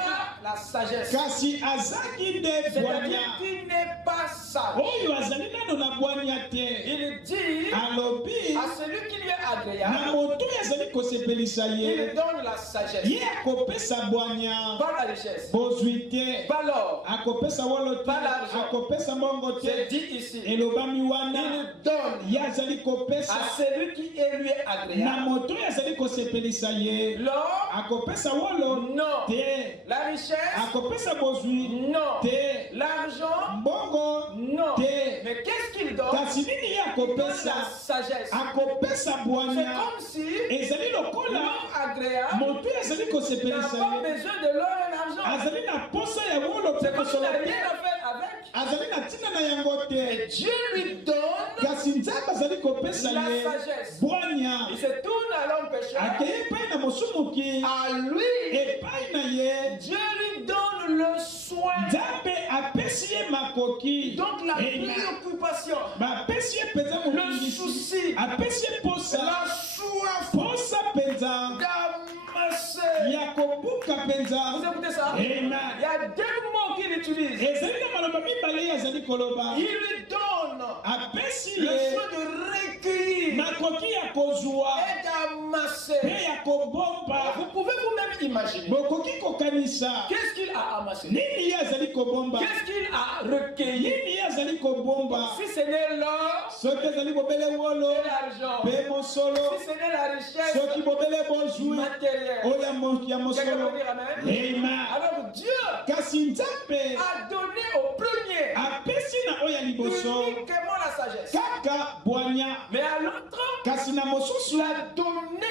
pas la sagesse. kasi azaki nde C'est-à-dire bwanya qu'il n'est pas sage. oyo azali nano na bwanya te Il dit alobi à celui qui lui est na agréable, moto oyo azali kosepelisa ye il donne la sagesse, ye akopesa bwanya pas la richesse, bozwi te pas l'or. akopesa wolo te Pas l'argent. akopesa mbongo C'est te dit ici. elobami wana Il donne ye azali kopesa à celui qui lui est na agréable. moto oyo azali kosepelisa ye L'or, akopesa wolo non. te La richesse, akopesa bozwi non. te L'argent, mbongo non. te Mais qu'est-ce qu'il donne? kasi nini ye Il donne akopesa la sagesse. akopesa C'est bwanya comme si ezali lokola l'homme agréable moto oyo azali n'a kosepelisa pas ye besoin de l'or et l'argent. azali na posa ya wolo C'est mpe comme s'il kosolo n'a te rien à faire avec. azali na ntina na yango te Et Dieu lui donne kasi nzambe azali kopesa la ye sagesse. bwanya Il se tourne à l'homme pécheur. akeye epai na mosumuki À lui, epai na ye Dieu lui donne le soin. nzambe apesi ye makoki Donc la Amen. préoccupation, bapesi ye mpenza le mokilisi souci, apesi ye posa la soif posa mpenza d'amasser. ya kobuka mpenza Vous écoutez ça? Amen. Il y a deux mots qu'il utilise. ezali na maloba mibale ye azali koloba Il lui donne apesi le ye soin de recueillir makoki ya kozwa et d'amasser. mpe ya kobomba Vous pouvez vous-même imaginer. bokoki kokanisa Qu'est-ce qu'il a amassé? nini ye azali kobomba Qu'est-ce qu'il a recueilli? nini ye azali kobomba Si ce n'est l'or soki ezali bobele wolo et l'argent, mpe mosolo si ce n'est la richesse soki bobele bozwi matérielle, oyo ya quelqu'un mosolo peut dire amen? Amen. Alors Dieu kasi nzambe a donné au premier apesi na oyo ya liboso uniquement la sagesse. kaka bwanya Mais à l'autre, kasi na mosusu il a donné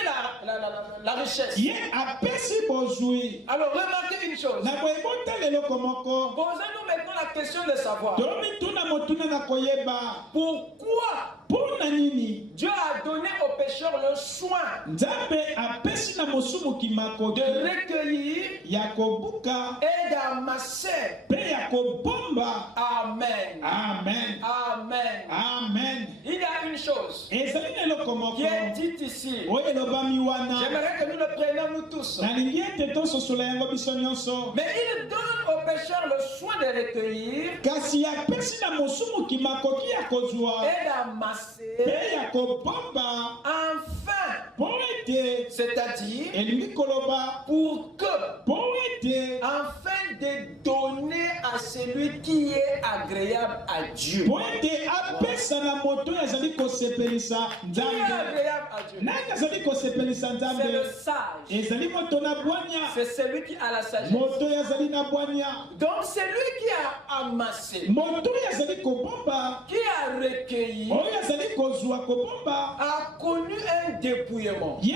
la richesse. ye apesi bozwi Alors remarquez une chose. na boye botala eloko moko Posez-nous maintenant la question de savoir tomituna motuna na koyeba pourquoi mpo na nini Dieu a donné aux pécheurs le soin nzambe apesi na mosumuki makoki de recueillir ya kobuka et d'amasser. mpe ya kobomba Amen. amen Amen. amen Il y a une chose ezali na eloko moko qui est dite ici. oyo elobami wana J'aimerais que nous le prenions nous tous. nalingi ete tososola yango biso nyonso Mais il donne aux pécheurs le soin de recueillir kasi apesi na mosumuki makoki ya kozwa et d'amasser mpe ya kobomba enfin. mpo ete C'est-à-dire elingi koloba pour que, mpo ete afin de donner à celui qui est agréable à Dieu. mpo ete apesa na moto oyo azali kosepelisa Qui est nzambe agréable à Dieu? nani azali kosepelisa C'est le nzambe sage. ezali moto na bwanya C'est celui qui a la sagesse. moto oyo azali na bwanya Donc celui qui a amassé, moto oyo azali kobomba qui a recueilli, oyo azali kozwa kobomba a connu un dépouillement. ye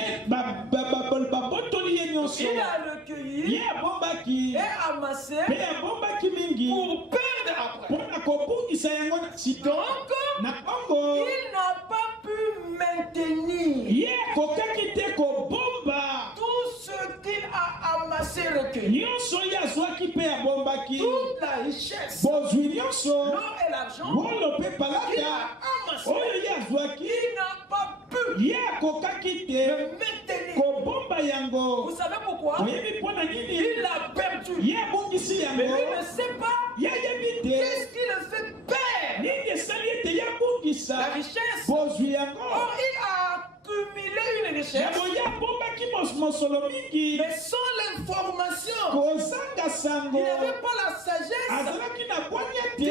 babotoli ye nyonso Il a recueilli ye abombaki et amassé mpe abombaki mingi pour perdre après. mpona kobungisa yango na sika Donc, na bongo il n'a pas pu maintenir ye akokaki te kobomba tout ce qu'il a amassé, recueilli. nyonso ye azwaki mpe abombaki Toute la richesse, bozwi nyonso l'or et l'argent, wolo mpe il palata a amassé. oyo ye azwaki Il n'a pas pu ye akokaki te le maintenir. kobomba yango Vous savez pourquoi? oyebi mpo na nini Il l'a perdu. ye abungisi Mais yango lui ne sait pas yeyebi te qu'est-ce qui le fait perdre. nini esali ete ye abungisa La richesse. bozwi yango Or, il a accumulé une richesse, yango ye abombaki mosolo mingi mais sans l'information. kozanga sango Il n'avait pas la sagesse azalaki na bwanya te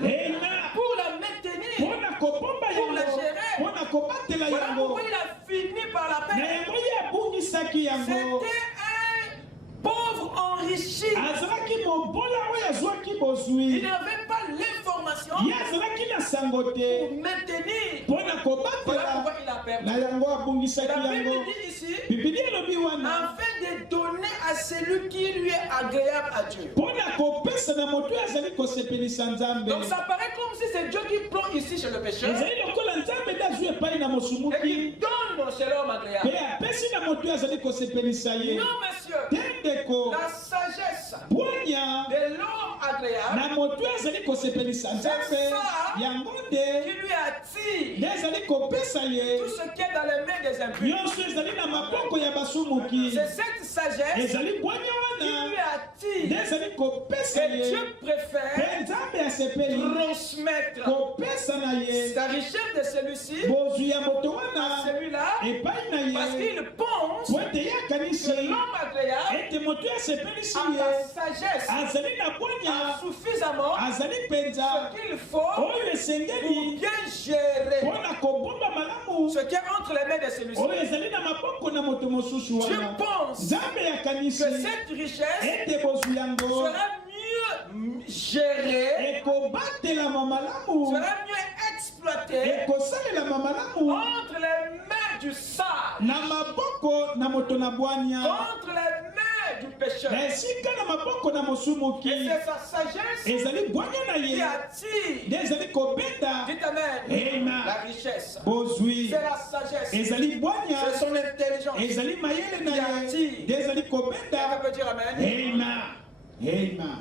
Amen. ena pour la maintenir. mpona kobomba Pour la yango gérer. mpona kobatela Voilà yango pourquoi il a fini par la na perdre. yango ye abungisaki yango C'était un pauvre enrichi. azalaki mobola oyo azwaki bozwi Il n'avait pas l'information ye azalaki na sango pour te maintenir. mpona Voilà kobatela pourquoi il a perdu. na yango La abungisaki Bible yango dit ici, bibili elobi wana afin de donner à celui qui lui est agréable à Dieu. mpona kopesa na moto oyo azali kosepelisa nzambe Donc ça paraît comme si c'est Dieu qui prend ici chez le pécheur ezali lokola nzambe nde azwi epai na et mosumuki qui donne chez l'homme agréable. mpe apesi na moto oyo azali kosepelisa ye Non, monsieur, te ndeko la sagesse bwanya de l'homme agréable na moto oyo azali kosepelisa nzambe yango qui nde lui attire nde ezali kopesa ye tout ce qui est dans les mains des impurs. nyonso ezali na maboko ya basumuki C'est cette sagesse ezali bwanya qui lui wana attire. nde ezali kopesa Et ye Dieu préfère mpe nzambe asepeli transmettre kopesa na ye sa richesse de celui-ci bozwi ya moto à wana celui-là epai na parce ye qu'il pense po ete ye akanisi que l'homme agréable ete moto ye asepelisi a ye la sagesse, azali na a bwanya suffisamment azali mpenza ce qu'il faut oyo pour esengeli bien gérer mpona kobomba malamu ce qui est entre les mains de celui-ci. oyo ezali na maboko na moto mosusu Je wana pense nzambe yakanisi que cette richesse ete bozwi yango sera mieux gérée, ekobatelama malamu sera mieux exploitée ekosalelama malamu entre les mains du sage, na maboko na moto na bwania entre les mains du pécheur. na esika na maboko na Et mosumuki c'est sa sagesse ezali bwania na qui ye attire. nde ezali kobenda Dites Amen. Amen. La richesse. bozwi C'est la sagesse. ezali bwania C'est son intelligence. ezali mayele na ye nde ezali kobenda Quelqu'un peut dire Amen. Amen. Amen.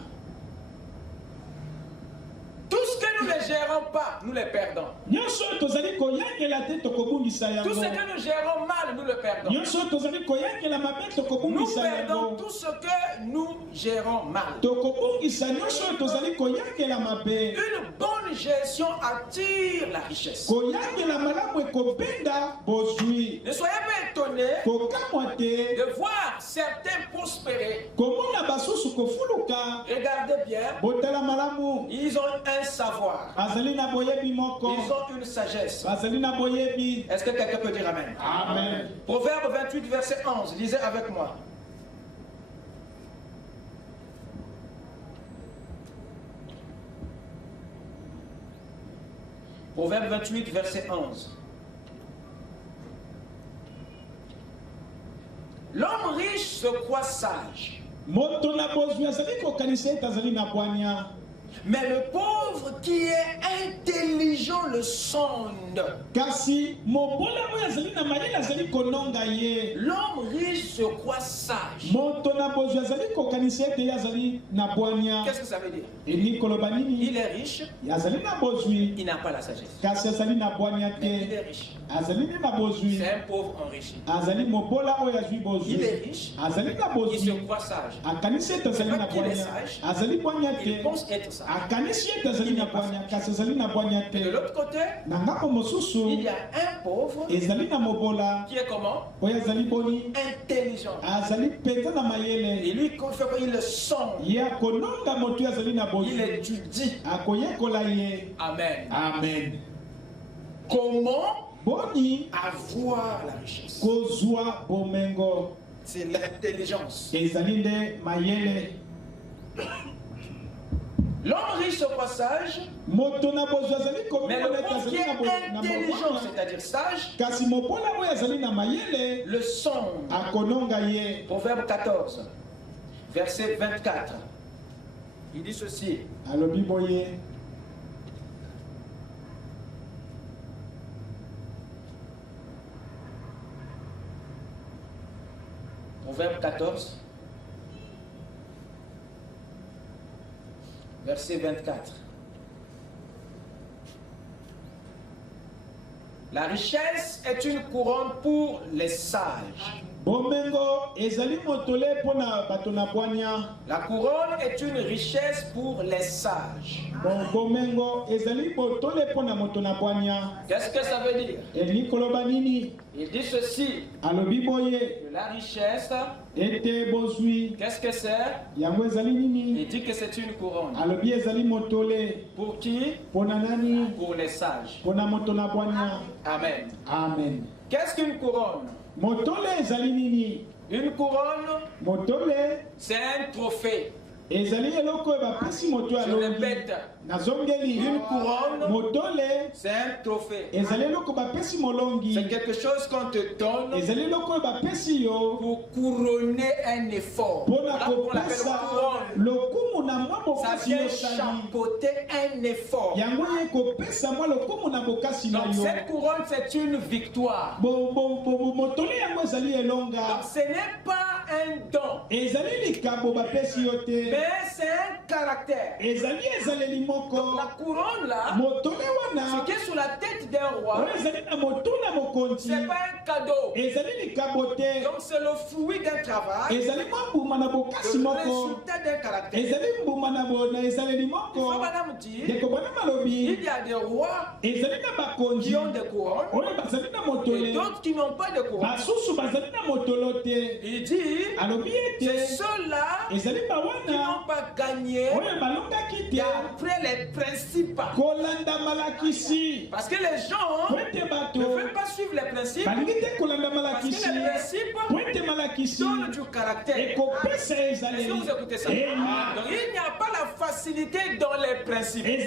Tout ce que nous ne gérons pas, nous les perdons. nyonso oyo tozali koyangela te tokobungisa Tout ce yango que nous gérons mal, nous le perdons. nyonso oyo tozali koyangela mabe Nous tokobungisa perdons yango tout ce que nous gérons mal. tokobungisa nyonso oyo tozali koyangela mabe Une bonne gestion attire la richesse. koyangela malamu ekobenda bozwi Ne soyez pas étonnés kokamwa te de voir certains prospérer. komona basusu kofuluka Regardez bien, botala malamu ils ont un savoir, bazali na boyebi moko ils ont une sagesse. bazali na boyebi Est-ce que quelqu'un peut dire Amen? amen Proverbe 28, verset 11, lisez avec moi. Proverbe 28, verset 11. L'homme riche se croit sage, moto na bozwi azali kokanisa ete azali na bwania mais le pauvre qui est intelligent le sonde. kasi mobola oyo azali na mayele azali kononga ye L'homme riche se croit sage. moto na bozwi azali kokanisa ete ye azali na bwania Qu'est-ce que ça veut dire? elingi koloba nini Il est riche, azali na bozwi il n'a pas la sagesse. kasi azali na bwania Mais il te est riche. azali nde na bozwi C'est un pauvre enrichi. azali mobola oyo azwi Il bozwi est riche, azali na il se bozwi croit sage. akanisi ete azali na qu'il est bwania sage. azali bwania Il te pense être sage. akanisi ete azali na bwania kasi azali na bwania Et de te l'autre côté, na ngambo mosusu il y a un pauvre ezali na mobola qui est comment? oyo azali boni Intelligent. azali mpenza na Et mayele lui, quand il le sonde, ye akononga moto oyo azali na il bozwi étudie. akoyekola ye Amen. amen Comment boni avoir la richesse? kozwa bomengo C'est l'intelligence. ezali nde mayele L'homme riche se croit sage, moto na bozwi azali mais le komona ete pauvre qui azali est na intelligent, mobwana c'est-à-dire sage, kasi mobola oyo azali na mayele le sonde. akononga ye Proverbe 14, verset 24. Il dit ceci. alobi boye Proverbe 14, verset 24. La richesse est une couronne pour les sages. bomengo ezali motole mpo na bato na bwania La couronne est une richesse pour les sages. bomengo ezali botole mpo na moto na bwania Qu'est-ce que ça veut dire? elingi koloba nini Il dit ceci, alobi boye que la richesse, ete bozwi qu'est-ce que c'est? yango ezali nini Il dit que c'est une couronne. alobi ezali motole Pour qui? mpo na nani Pour les sages. mpo na moto na bwania Amen. amen Qu'est-ce qu'une couronne? motole ezali nini Une couronne, motole c'est un trophée. ezali eloko oyo bapesi moto Je alongi répète, nazongeli une couronne, motole c'est un trophée. ezali eloko bapesi molongi C'est quelque chose qu'on te donne ezali eloko oyo bapesi yo pour couronner un effort. mpo na Voilà pourquoi on l'appelle kopesa couronne. lokumu na mwa Ça vient chapeauter un effort. Donc cette couronne, c'est une victoire. Donc ce n'est pas un don, mais c'est un caractère. Donc la couronne là, ce qui est sur la tête d'un roi, c'est pas un cadeau. Donc c'est le fruit d'un travail, le résultat d'un caractère. Il faut madame dire, il y a des rois qui ont des couronnes et d'autres qui n'ont pas de couronne. Il dit, c'est ceux-là qui n'ont pas gagné d'après les principes. Parce que les gens ne veulent pas suivre les principes, parce que les principes donnent du caractère. Est-ce que vous écoutez ça? Donc il n'y a pas la facilité dans les principes. Et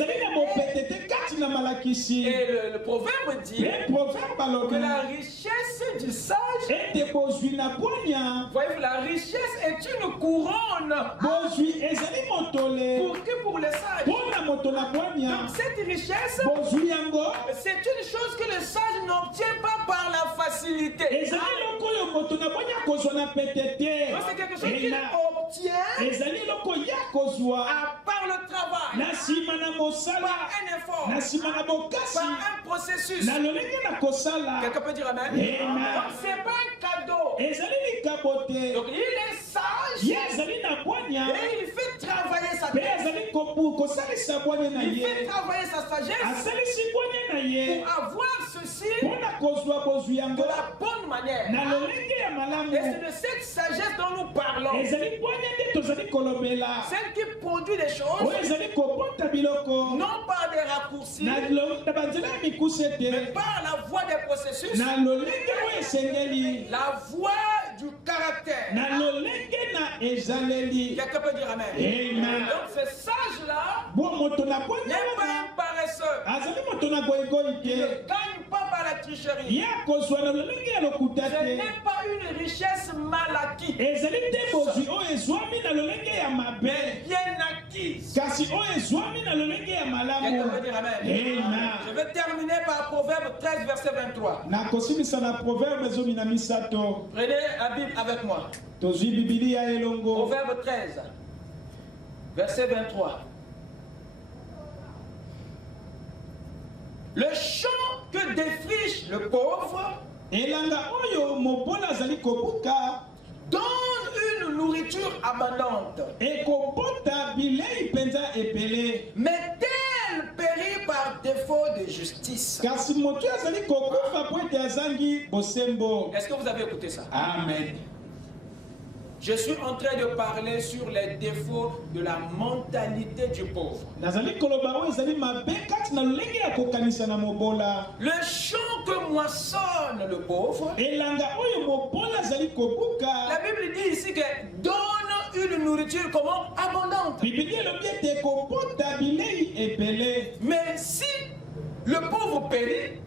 le proverbe dit que la richesse du sage, voyez-vous, la richesse est une couronne pour les sages. Donc cette richesse, c'est une chose que le sage n'obtient pas par la facilité. C'est quelque chose qu'il obtient par le travail, par un effort, par un processus. Quelqu'un peut dire amen? Donc c'est pas un cadeau. Donc il est sage et il fait travailler sa tête. Il fait travailler sa sagesse pour avoir ceci de la bonne manière. Et c'est de cette sagesse dont nous parlons. Celle qui produit des choses non par des raccourcis, mais par la voie des processus, la voie du caractère. Quelqu'un peut dire amen? Donc ce sage-là n'est pas un paresseux. Il ne gagne pas par la tricherie. Ce n'est pas une richesse mal acquise, mais bien acquise. Quelqu'un peut dire amen? Je vais terminer par Proverbe 13, verset 23. Prenez la Bible avec moi. Proverbe 13, verset 23. Le champ que défriche le pauvre donne une nourriture abondante, mais tel périt par défaut de justice. Est-ce que vous avez écouté ça? Amen. Je suis en train de parler sur les défauts de la mentalité du pauvre. Le champ que moissonne le pauvre, la Bible dit ici que donne une nourriture comment? Abondante. Mais si le pauvre périt,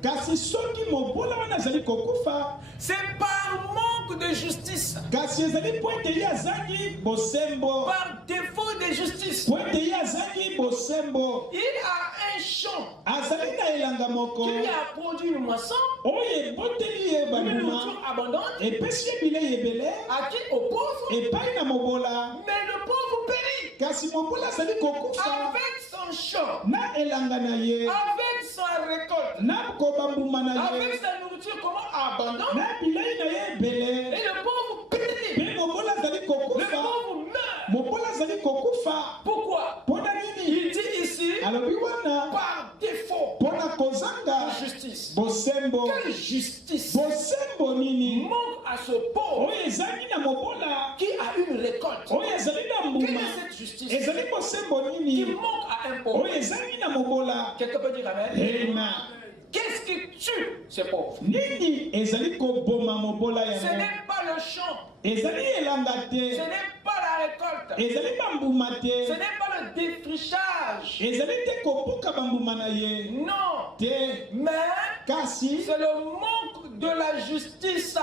c'est par manque de justice, par défaut de justice. Il a un champ qui lui a produit une moisson, une nourriture abondante, à qui? Au pauvre. Mais le pauvre périt avec son champ, avec sa récolte, avec sa nourriture comment? Abondante. Et le pauvre périt. Le pauvre meurt. Pourquoi? Il dit ici par défaut de justice. Quelle justice manque à ce pauvre qui a une récolte? Quelle est cette justice qui manque à un pauvre? Quelqu'un peut dire amen? Qu'est-ce qui tue ces pauvres? Ce n'est pas le champ. Ce n'est pas la récolte. Ce n'est pas le défrichage. Non. Mais c'est le manque de la justice.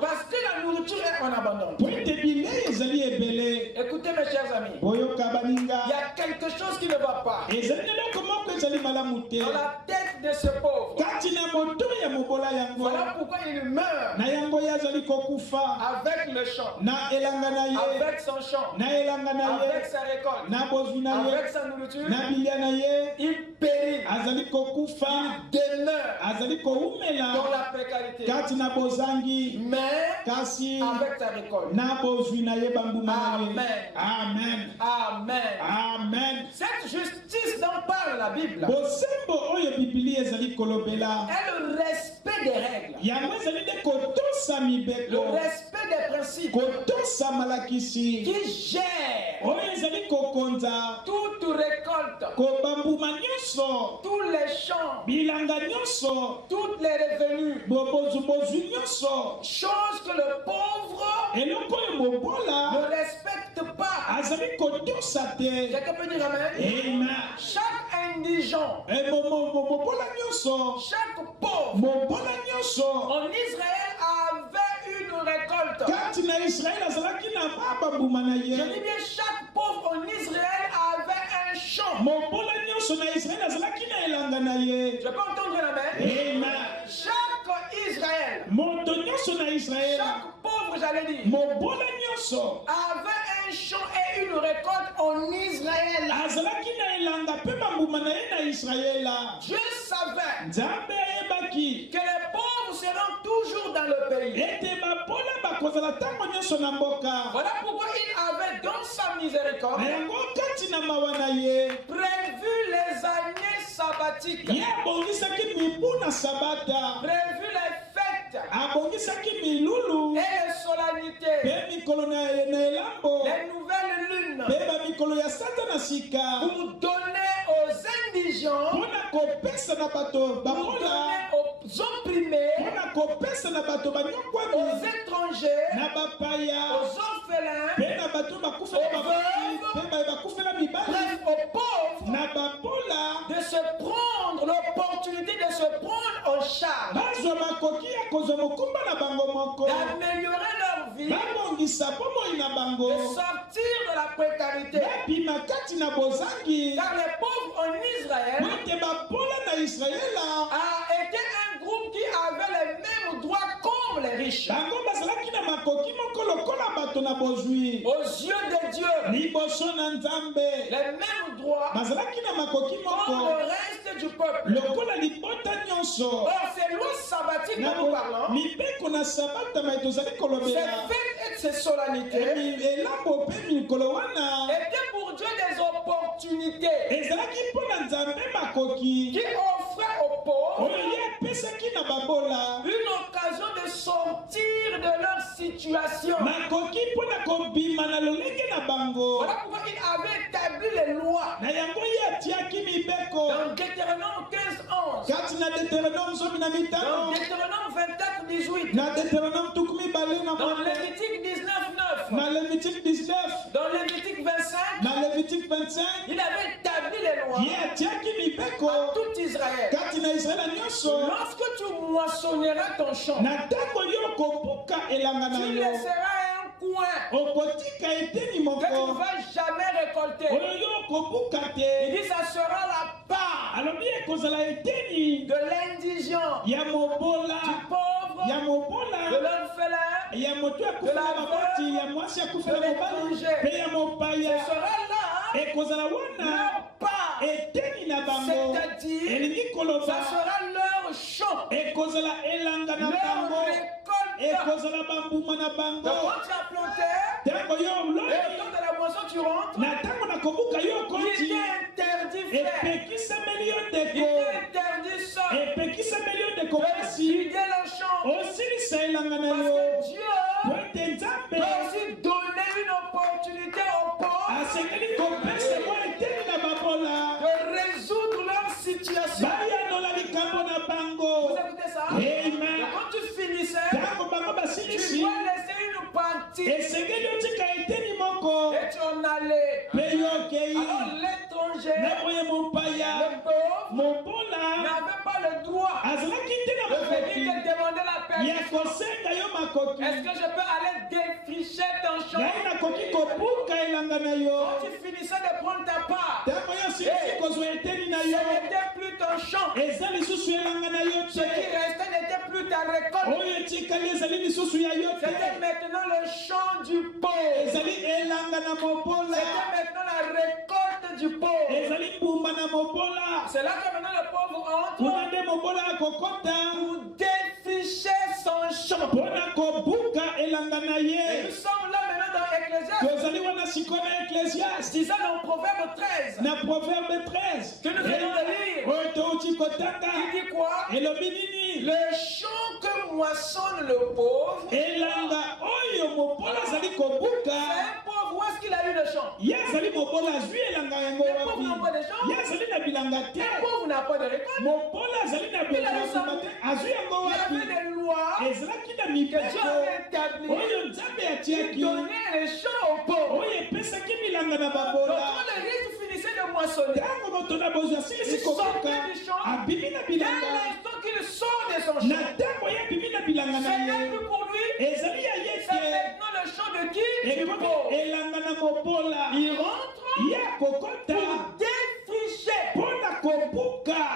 Parce que la nourriture est en abondance. Écoutez mes chers amis, boyoka il baninga y a quelque chose qui ne va pas ezali eloko moko ezali malamu te dans la tête de ce pauvre. kati na moto ya mobola yango Voilà pourquoi il meurt na yango ye azali kokufa avec le champ, na elanga na ye avec son champ, na elanga na avec ye sa récolte, na bozwi na avec ye sa nourriture. na bilia na ye Il périt, azali kokufa il demeure azali dans koumela la précarité, kati na bozangi mais kasi avec sa récolte. na bozwi na ye bambuma na ye Amen. amen Amen. amen Cette justice dont parle la Bible bosembo oyo bibili ezali kolobela est le respect des règles, yango ezali nde kotosa le mibeko respect des principes kotosa malakisi qui gèrent oyo ezali kokonza toute récolte, kobambuma nyonso tous les champs, bilanga nyonso toutes les revenus, bozwi nyonso chose que le pauvre eloko oyo mobola ne respecte pas. azali kotosa te Quelqu'un peut dire amen? amen Chaque indigent, mobola nyonso chaque pauvre mobola nyonso en Israël avait une récolte. kati na israele azalaki na bambuma na Je dis ye bien, chaque pauvre en Israël avait un champ. mobola nyonso na israele azalaki na elanga na ye Je peux entendre l'amen? amen Chaque Israël, moto nyonso na israele chaque pauvre, j'allais dire, mobola nyonso avait un champ et une récolte en Israël. azalaki na elanga mpe bambuma na ye na israela Dieu savait nzambe ayebaki que les pauvres seront toujours dans le pays. ete bapola bakozala ntango nyonso na mboka Voilà pourquoi il avait dans sa miséricorde na yango kati na mawa na ye prévu les années sabbatiques, ye abongisaki mibu na sabata prévu les fêtes abongisaki milulu et les solennités, mpe mikolo na elambo les nouvelles lunes, mpe bamikolo ya sata na sika pour donner aux indigents, mpo na kopesa na bato pour bamola donner aux opprimés, mpo na kopesa na bato aux banyokwami étrangers, na bapaya aux orphelins, mpe na bato bakufela babaki mpe bakufela mibali bref, aux pauvres, na bapola de se prendre l'opportunité de se prendre en charge, bazwa makoki ya kozwa mokumba na bango moko d'améliorer leur vie, babongisa bomoi na bango de sortir de la précarité. bapima kati na bozangi Car les pauvres en Israël po ete bapola na israela a été un groupe qui avait les mêmes droits comme les riches. bango bazalaki na makoki moko lokola bato na bozwi Aux yeux de Dieu, liboso na nzambe les mêmes droits bazalaki na makoki comme moko le reste du peuple. lokola libota nyonso Or, ces lois sabbatiques na dont nous parlons, mibeko na sabata mai tozali ces kolobela fêtes et ces solennités elambo mpe mikolo wana étaient pour Dieu des opportunités ezalaki mpo na nzambe makoki qui offraient aux pauvres oyo ye apesaki na babola une occasion de sortir de leur situation. makoki mpo na kobima na lolenge na bango Voilà pourquoi il avait établi les lois. na yango ye atiaki mibeko Dans Deutéronome 15, 11, kati na deuteronome zomi na dans mitano Deutéronome 24, 18, na deuteronome tuku mibale na dans mwambe Lévitique 19, 9, na levitique 19 dans Lévitique 25, na levitique 25 il avait établi les lois ye atiaki mibeko à tout Israël. kati na israela nyonso Lorsque tu moissonneras ton champ, na ntango yo okobuka elanga na tu yo laisseras un coin okotika eteni que tu ne moko vas jamais récolter. oyo yo okobuka Il te dit ça sera la part alobi ekozala eteni de l'indigent, ya mobola du pauvre, ya de mobola l'orphelin. ya moto akufela maboti ya mwasi akufela mobali mpe ya mopaya Ce sera là ekozala wana leur part. eteni na bango C'est-à-dire, elingi koloba ça sera leur champ, ekozala elanga na leur bango récolte. ekozala bambuma na Donc bango quand tu as planté, ntango yo et au oloi temps de la moisson tu rentres, na ntango na kobuka yo il okoti était interdit, frère. epekisameli yo Il ndeko était interdit ça. epekisameli yo ndeko De kasi vider leur champ. osilisa elanga na Parce yo que Dieu po ete nzambe peut aussi donner une opportunité aux pauvres asengeli kopesa mwa eteni na babola de résoudre leur situation. bayanola likambo na bango Vous écoutez ça? Amen. Et quand tu finissais, ntango bango tu basilisi dois laisser une partie esengeli otika eteni moko et tu en allais. mpe yo okei Alors l'étranger étranger, le pauvre, n'avait pas le droit de venir te demander la permission. Est-ce que je peux aller défricher ton champ? Quand tu finissais de prendre ta part, ce n'était plus ton champ. Ce qui restait n'était plus ta récolte. C'était maintenant le champ du pauvre. C'était maintenant la récolte du pauvre. C'est là que maintenant le pauvre entre pour défricher son champ. Et nous sommes là maintenant dans Ecclésiaste. Disons dans Proverbe 13. Que nous venons de lire. Il dit quoi? Le champ que moissonne le pauvre. C'est un pauvre. Où est-ce qu'il a eu le champ? Les pauvres n'ont pas de champ. Les pauvres n'ont pas de récolte. Il y avait des lois que Dieu avait établies qui donnaient les champs aux pauvres. Donc quand le riche finissait de moissonner, il sortait du champ. Dès l'instant qu'il sort de son champ, ce n'est plus pour lui. C'est maintenant le champ de qui? Du pauvre. Il rentre pour défricher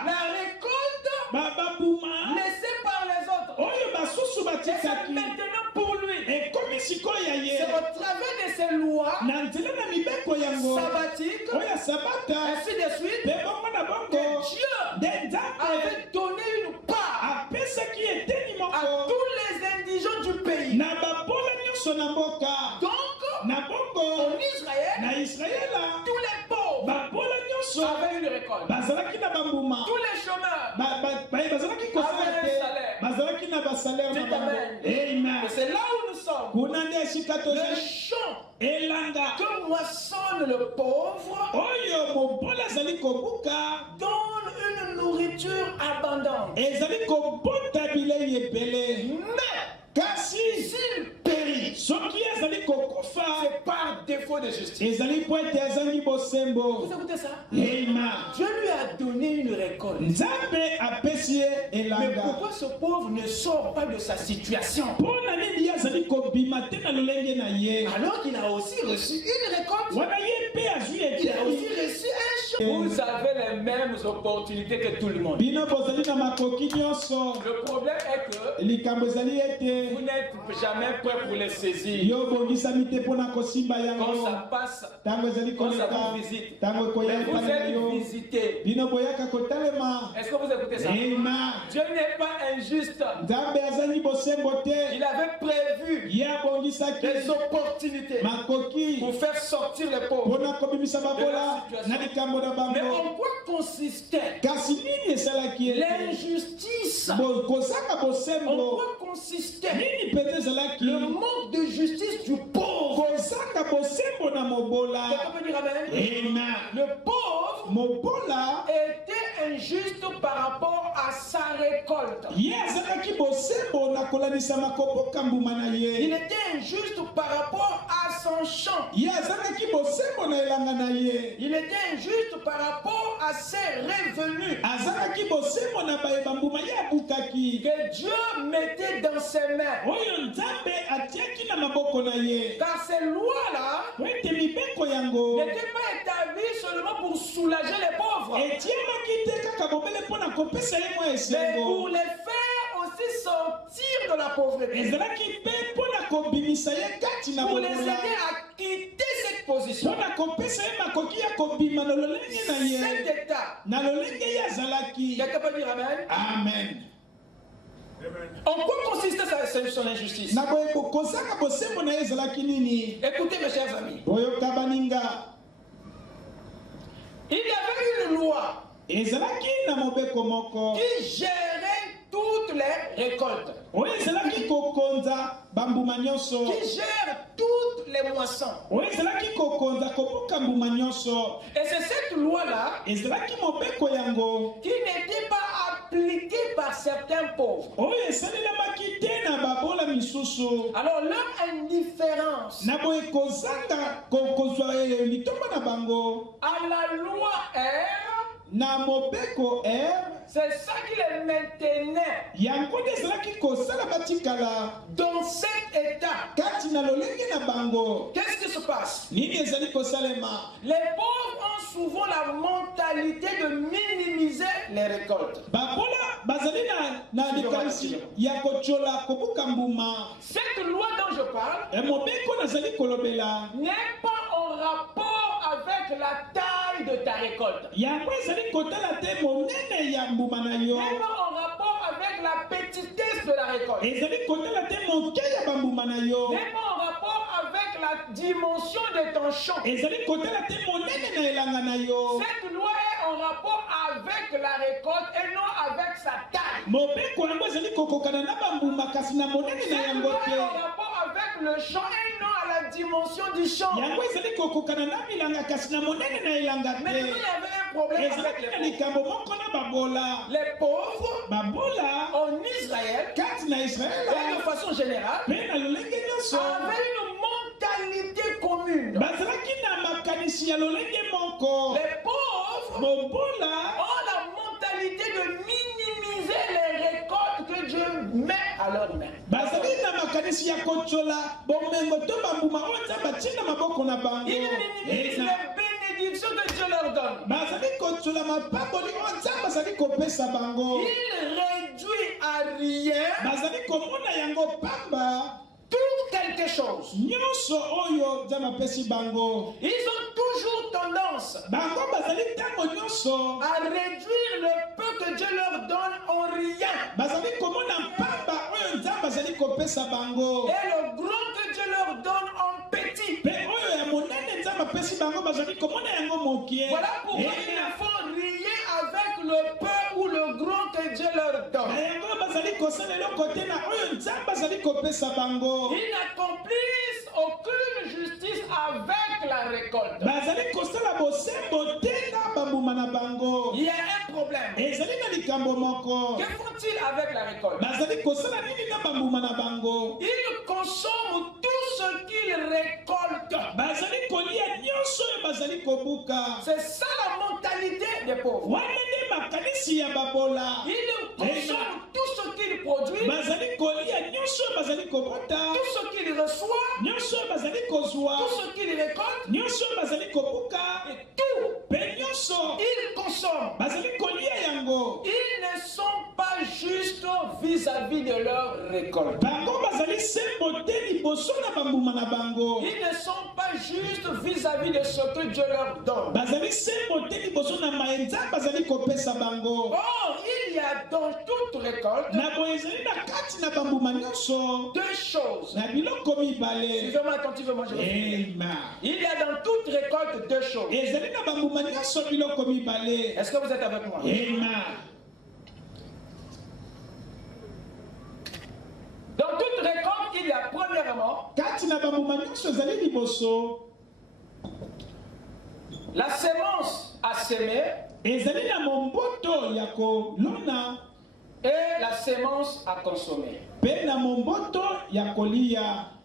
la récolte laissée par les autres. Et c'est maintenant pour lui. C'est au travers de ces lois sabbatiques, ainsi de suite, que Dieu avait donné une part à tous les indigents du pays. Donc, en Israël, tous les pauvres avaient une récolte. Tous les chômeurs avaient un salaire. Dites amen. Et c'est là où nous sommes. Le champ que moissonne le pauvre donne une nourriture abondante. Mais s'il périt, c'est par défaut de justice. Vous écoutez ça? Dieu lui a donné une récolte. Mais pourquoi ce pauvre ne sort pas de sa situation? Alors qu'il a aussi reçu une récolte. Il a aussi reçu un champ. Vous avez les mêmes opportunités que tout le monde. Le problème est que vous n'êtes jamais prêt pour les saisir. Quand ça passe, quand ça vous visite, mais vous êtes visité. Est-ce que vous écoutez ça? Dieu n'est pas injuste. Il avait prévu des opportunités pour faire sortir les pauvres de la situation. Mais en quoi consistait l'injustice? En quoi consistait le manque de justice du pauvre? Quelqu'un peut dire amen? Le pauvre était injuste par rapport à sa récolte. Il était injuste par rapport à son champ. Il était injuste par rapport à ses revenus que Dieu mettait dans ses mains. Car ces lois-là n'étaient pas établies seulement pour soulager les pauvres, mais pour les faire aussi sortir de la pauvreté, pour les aider à quitter cette position, cet état. Quelqu'un peut dire amen? Amen. En quoi consistait son injustice? Écoutez mes chers amis. Il y avait une loi qui gérait toutes les récoltes, qui gère toutes les moissons. Et c'est cette loi-là qui n'était pas appliqué par certains pauvres. Alors leur indifférence à la loi c'est ça qui les maintenait dans cet état. Qu'est-ce qui se passe? Les pauvres ont souvent la mentalité de minimiser les récoltes. Cette loi dont je parle n'est pas en rapport avec la taille de ta récolte. N'est pas en rapport avec la petitesse de la récolte. N'est pas en rapport avec la dimension de ton champ. Cette loi est en rapport avec la récolte et non avec sa taille. Cette loi est en rapport avec le champ et non à la dimension du champ. Mais il y avait un problème avec les pauvres en Israël et de façon générale avaient une mentalité commune. Les pauvres ont la mentalité de minimiser les récoltes que Dieu met à leur main. Ils minimisent les bénédictions que Dieu leur donne. Il réduit à rien tout quelque chose. Ils ont toujours tendance à réduire le peu que Dieu leur donne en rien. Et le gros que Dieu leur donne en petit. Voilà pourquoi ils ne font rien avec le peu ou le gros que Dieu leur donne. Ils n'accomplissent aucune justice avec la récolte. Il y a un problème. Que font-ils avec la récolte? Ils consomment tout ce qu'ils récoltent. C'est ça la mentalité des pauvres. Ils consomment tout ce qu'ils produisent, tout ce qu'ils reçoivent, tout ce qu'ils récoltent, et tout, ils consomment. Ils ne sont pas justes vis-à-vis de leur récolte. Ils ne sont pas justes vis-à-vis de ce que Dieu leur donne. Or, il y a dans toute récolte deux choses. Suivez-moi attentivement, je vais. Il y a dans toute récolte deux choses. Est-ce que vous êtes avec moi? Dans toute récolte, il y a premièrement la sémence à semer et la sémence à consommer.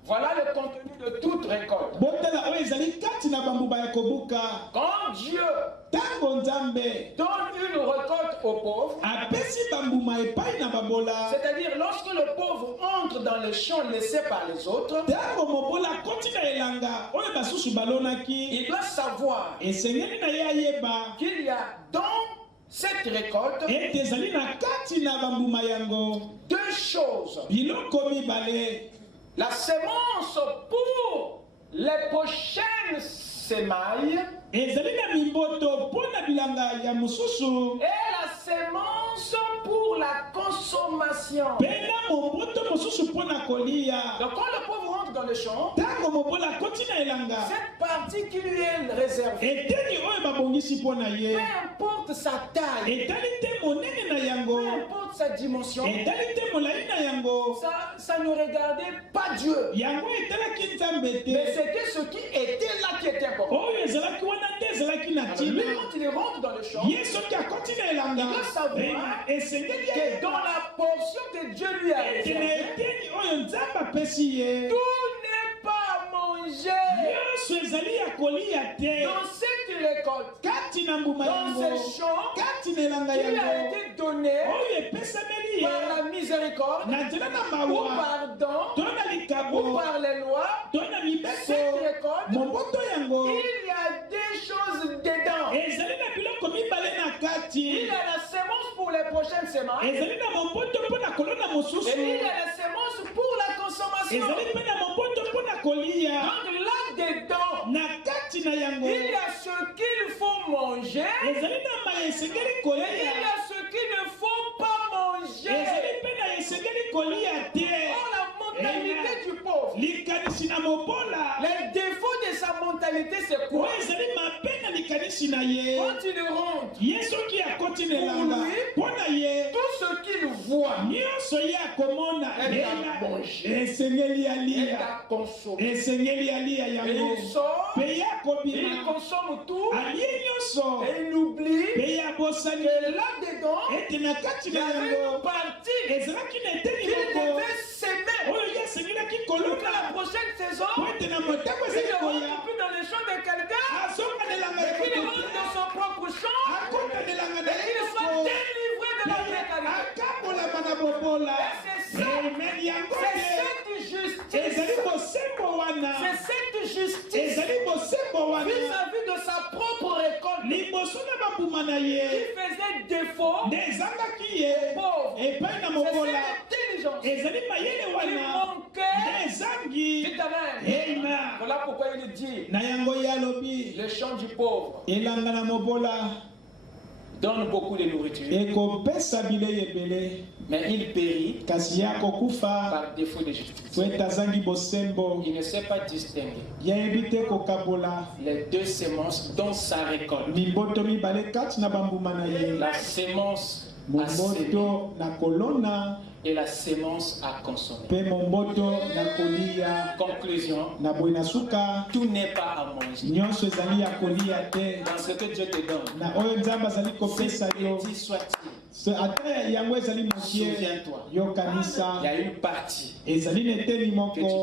Voilà le contenu de toute récolte. Quand Dieu donne une récolte aux pauvres, c'est-à-dire lorsque le pauvre entre dans le champ laissé par les autres, il doit savoir qu'il y a dans cette récolte deux choses. La sémence pour les prochaines semailles et la sémence pour la consommation. Donc quand le pauvre rentre dans le champ, cette partie qui lui est réservée, peu importe sa taille, peu importe sa dimension, ça ne regardait pas Dieu. Mais c'était ce qui était là qui était important. Lui, quand il rentre dans le champ, Il doit savoir que dans la portion que Dieu lui a réservée, tout n'est pas mangé. Dans cette récolte, dans ce champ qui lui a été donné par la miséricorde, ou pardon, ou par les lois, cette récolte, il y a des choses dedans. Il y a la sémence pour les prochaines semaines. Et il y a la sémence pour la consommation. Donc là-dedans, il y a ce qu'il faut manger et il y a ce qu'il ne faut pas manger. Oh, la mentalité du pauvre. Les défauts de sa mentalité, c'est quoi? Quand il rentre, pour lui, tout ce qu'il voit, elle a mangé, elle a consommé. Et il sort, il consomme tout, et il oublie que là-dedans, il y avait une partie qu'il devait s'aimer. Pour que la prochaine saison, il ne rentre plus dans les champs de quelqu'un, mais qu'il rentre dans son propre champ, et qu'il soit délivré de la précarité. C'est ça. C'est cette justice vis-à-vis de sa propre récolte qui faisait défaut aux pauvres. C'est cette intelligence qui manquait d'Amen. Voilà pourquoi il dit le champ du pauvre donne beaucoup de nourriture, mais il périt par défaut de justice. Il ne sait pas distinguer les deux semences dans sa récolte. La sémence à semer et la sémence à consommer. Conclusion, tout n'est pas à manger. Dans ce que Dieu te donne, c'est petit soit-il. Souviens-toi, il y a une partie que tu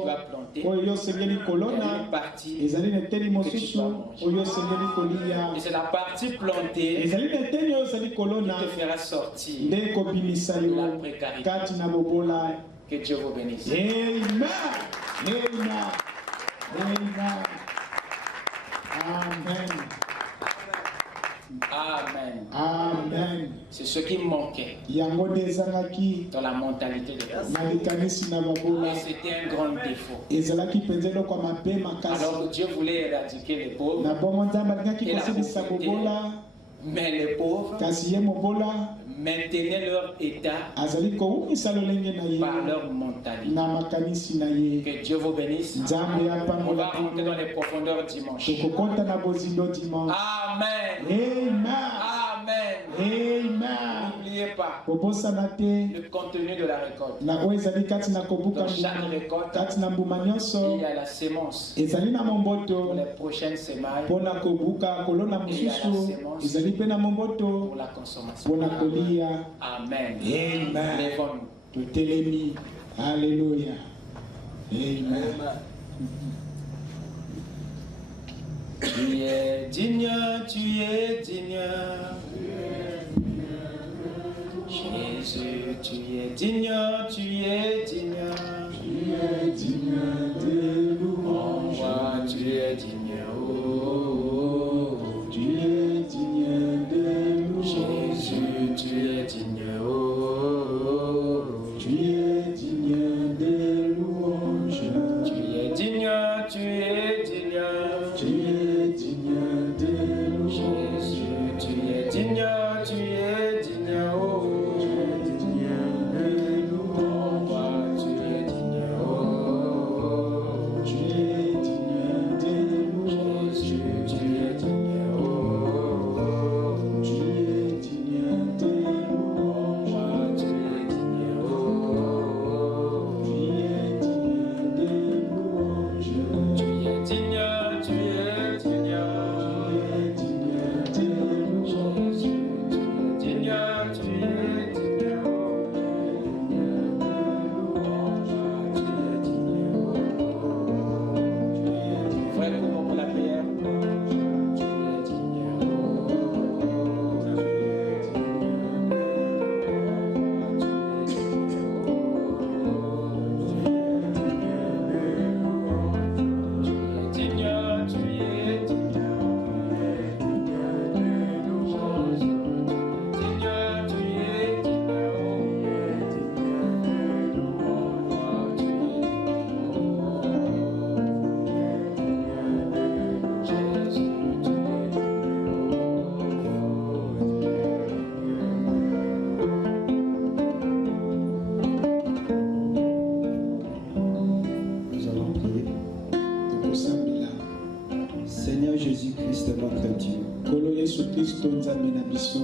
dois planter, il y a une partie que tu dois manger. Et c'est la partie plantée qui te fera sortir de la précarité. Que Dieu vous bénisse. Amen. Amen. Amen. Amen. C'est ce qui manquait dans la mentalité de l'homme. Et c'était un grand défaut. Alors que Dieu voulait éradiquer les pauvres et la pauvreté, mais les pauvres maintenaient leur état par leur mentalité. Que Dieu vous bénisse. On va rentrer dans les profondeurs dimanche. Amen. Amen. N'oubliez pas le contenu de la récolte. Dans chaque récolte, il y a la sémence pour les prochaines semaines. Et il y a la sémence pour la consommation. Amen. Lèvons-nous. Alléluia. Amen. Tu es digne, tu es digne. Jésus, tu es digne, tu es digne. Tu es digne de louange. Tu es digne, oh. Tu es digne de louange. Jésus, tu es digne, oh. Tu es digne de louange. Tu es digne, tu es digne. Tu es digne de louange. Jésus, tu es digne, tu es digne, oh. Tu es digne de louange. Jésus-Christ, notre Dieu. Kolo Yesu Kristo nzambe na biso.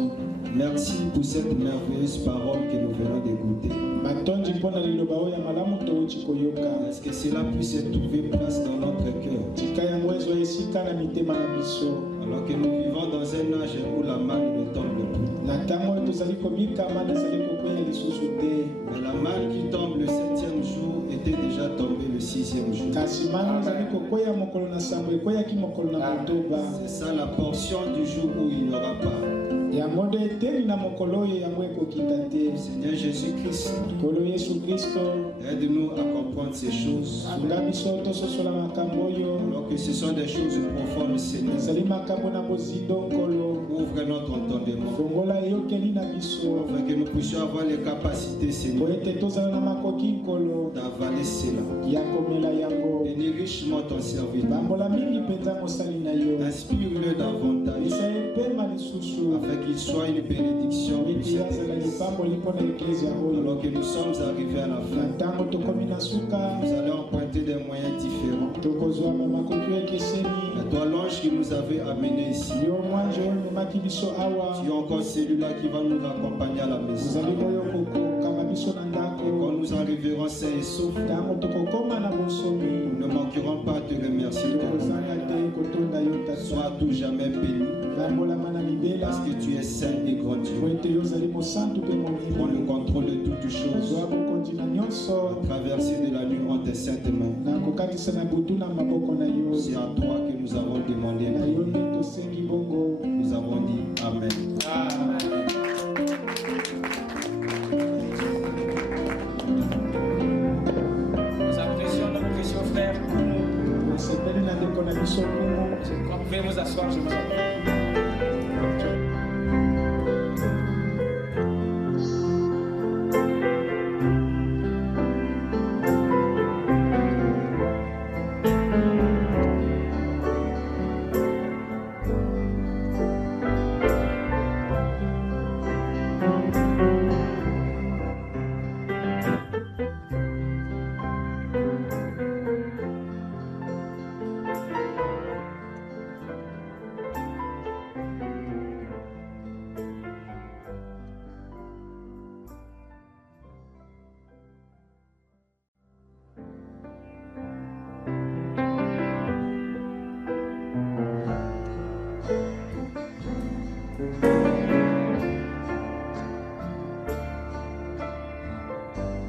Merci pour cette merveilleuse parole que nous venons d'écouter. Matondi mpona liloba oyo ya malamu touti koyoka. Est-ce que cela puisse trouver place dans notre cœur? Tika yango ezwa esika na mitema na biso. Alors que nous vivons dans un âge où la manne ne tombe plus. Na ntango oyo tozali komikama ezali kokwea lisusu te. Mais la manne qui tombe le 7e jour était déjà tombée le 6e jour. Kasi mana ezali kokwea mokolo na sambo ekweyaki mokolo na motoba. C'est ça la portion du jour où il n'y aura pas. Yango nde eteli na mokolo oyo yango ekokita te. Seigneur Jésus-Christ, Kolo Yesu Kristo, aide-nous à comprendre ces choses. nga biso tososola makambo oyo. Alors que ce sont des choses profondes, Seigneur. ezali makambo na bozindo nkolo. Ouvre notre entendement. fongola eyokeli na biso. Afin que nous puissions avoir les capacités, Seigneur, po ete tozala na makoki nkolo d'avaler cela. ya komela yango. Bénis richement ton serviteur. bambola mingi mpenza mosali na yo. Inspire-le davantage. esa epema lisusu. Afin qu'il soit une bénédiction pour ete cette yazala église. lipamboli mpo na eklezia oyo. Alors que nous sommes arrivés à la na fin, ntango tokomi na suka. nous allons emprunter des moyens différents. tokozwa bamakoki oyo ekeseni. Et toi, l'ange qui nous avait amenés ici, yo mwanje oyo memaki biso awa. tu es encore celui-là qui va nous accompagner à la maison. ozali oyo kokokanga biso na Et ndako. quand nous arriverons sains et saufs, ntango tokokoma na bosomi. nous ne manquerons pas de te remercier. tokozanga te kotonda yo tata. Sois tout jamais béni, bambolama na libela. parce que tu es saint et grand po Dieu. ete yo ozali mosantu mpe Prends le molimo. contrôle de toutes choses. ozwa bokonzi na nyonso. Traverser de la nuit en tes saintes mains. na kokatisa na butu na maboko na yo. C'est à toi que nous avons demandé. na yo nde tosengi bongo. Nous avons dit Amen. Nous apprécions notre précieux frère. osepeli na ndeko na biso kumu. Vous pouvez vous asseoir, je vous en prie.